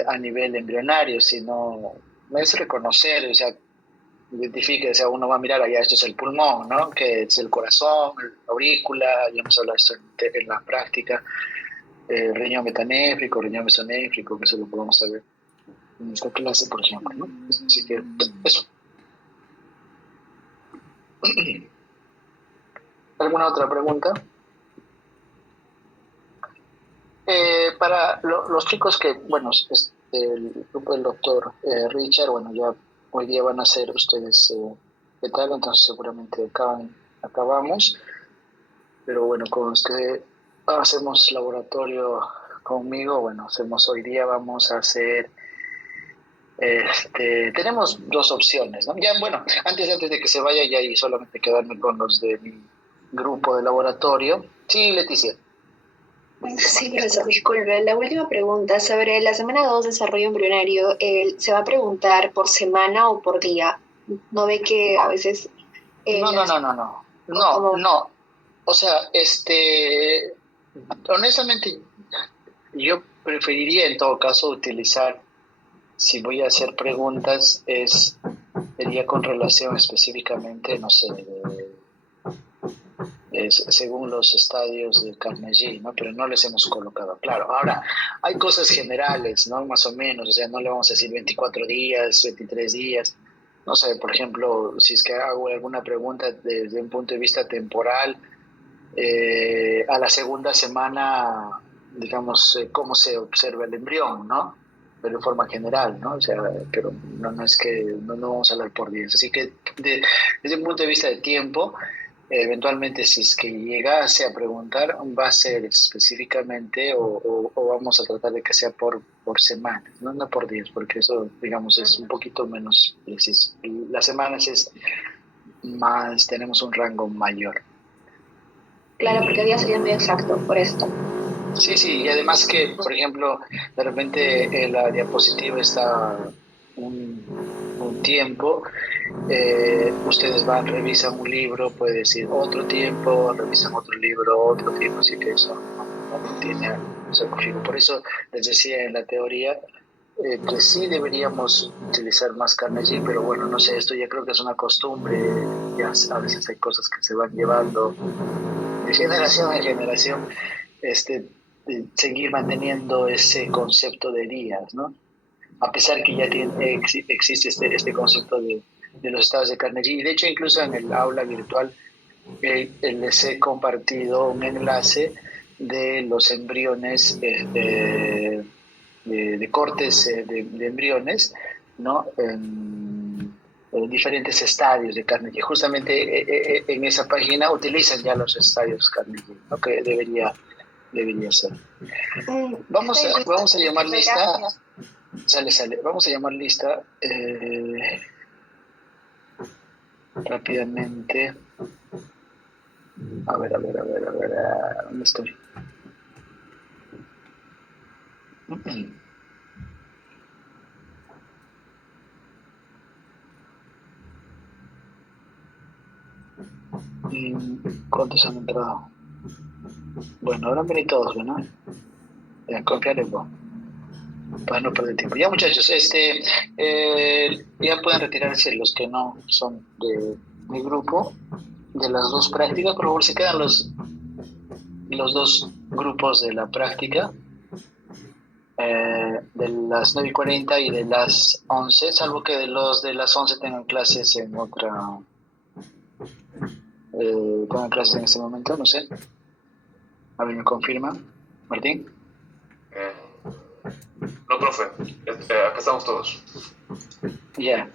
A nivel embrionario, sino es reconocer, o sea, identifique, o sea, uno va a mirar allá, esto es el pulmón, ¿no? Que es el corazón, la aurícula, ya hemos hablado de esto en la práctica, riñón metanéfrico, riñón mesonéfrico, que eso lo podemos saber en esta clase, por ejemplo, ¿no? Así que, eso. ¿Alguna otra pregunta? Para los chicos que, bueno, el grupo del doctor Richard, bueno, ya hoy día van a ser ustedes qué tal, entonces seguramente acabamos, pero bueno, con los que hacemos laboratorio conmigo, bueno, hoy día vamos a hacer, tenemos 2 opciones, ¿no? Ya, bueno, antes de que se vaya ya y solamente quedarme con los de mi grupo de laboratorio. Sí, Leticia. Sí, profesor, disculpe. La última pregunta sobre la semana 2 de desarrollo embrionario, ¿se va a preguntar por semana o por día? ¿No ve que a veces... No. O sea, honestamente, yo preferiría en todo caso utilizar, si voy a hacer preguntas, sería con relación específicamente, no sé, según los estadios del Carnegie, ¿no? Pero no les hemos colocado, claro. Ahora, hay cosas generales, ¿no? Más o menos, o sea, no le vamos a decir 24 días, 23 días. No sé, por ejemplo, si es que hago alguna pregunta desde un punto de vista temporal, a la segunda semana, digamos, cómo se observa el embrión, ¿no? Pero de forma general, ¿no? O sea, pero no es que no vamos a hablar por días. Así que desde un punto de vista de tiempo, eventualmente si es que llegase a preguntar, va a ser específicamente o vamos a tratar de que sea por semanas, no por días, porque eso, digamos, es un poquito menos preciso. Las semanas es más, tenemos un rango mayor. Claro, porque día sería muy exacto por esto. Sí, y además que, por ejemplo, de repente en la diapositiva está un tiempo, ustedes van, revisan un libro, puede decir otro tiempo, revisan otro libro, otro tiempo, así que eso no tiene conflicto. Por eso les decía en la teoría que sí deberíamos utilizar más Carnegie, pero bueno, no sé, esto ya creo que es una costumbre, ya a veces hay cosas que se van llevando de generación en generación. Este, seguir manteniendo ese concepto de días, ¿no? A pesar que ya existe este concepto de los estados de Carnegie. Y de hecho, incluso en el aula virtual les he compartido un enlace de los embriones, de cortes de embriones, ¿no? En diferentes estadios de Carnegie. Justamente en esa página utilizan ya los estadios Carnegie, ¿no? Que debería ser. Vamos a llamar lista. Sale. Vamos a llamar lista rápidamente. A ver, ¿dónde estoy? ¿Cuántos han entrado? Bueno, ahora vienen todos, ¿no? Confiaremos para no perder tiempo. Ya, muchachos, ya pueden retirarse los que no son de mi grupo, de las dos prácticas. Por favor, se quedan los dos grupos de la práctica, de las 9:40 y de las 11, salvo que los de las 11 tengan clases en otra... tengan clases en este momento, no sé. A ver, ¿me confirma? ¿Martín? No, profe. Acá estamos todos. Ya.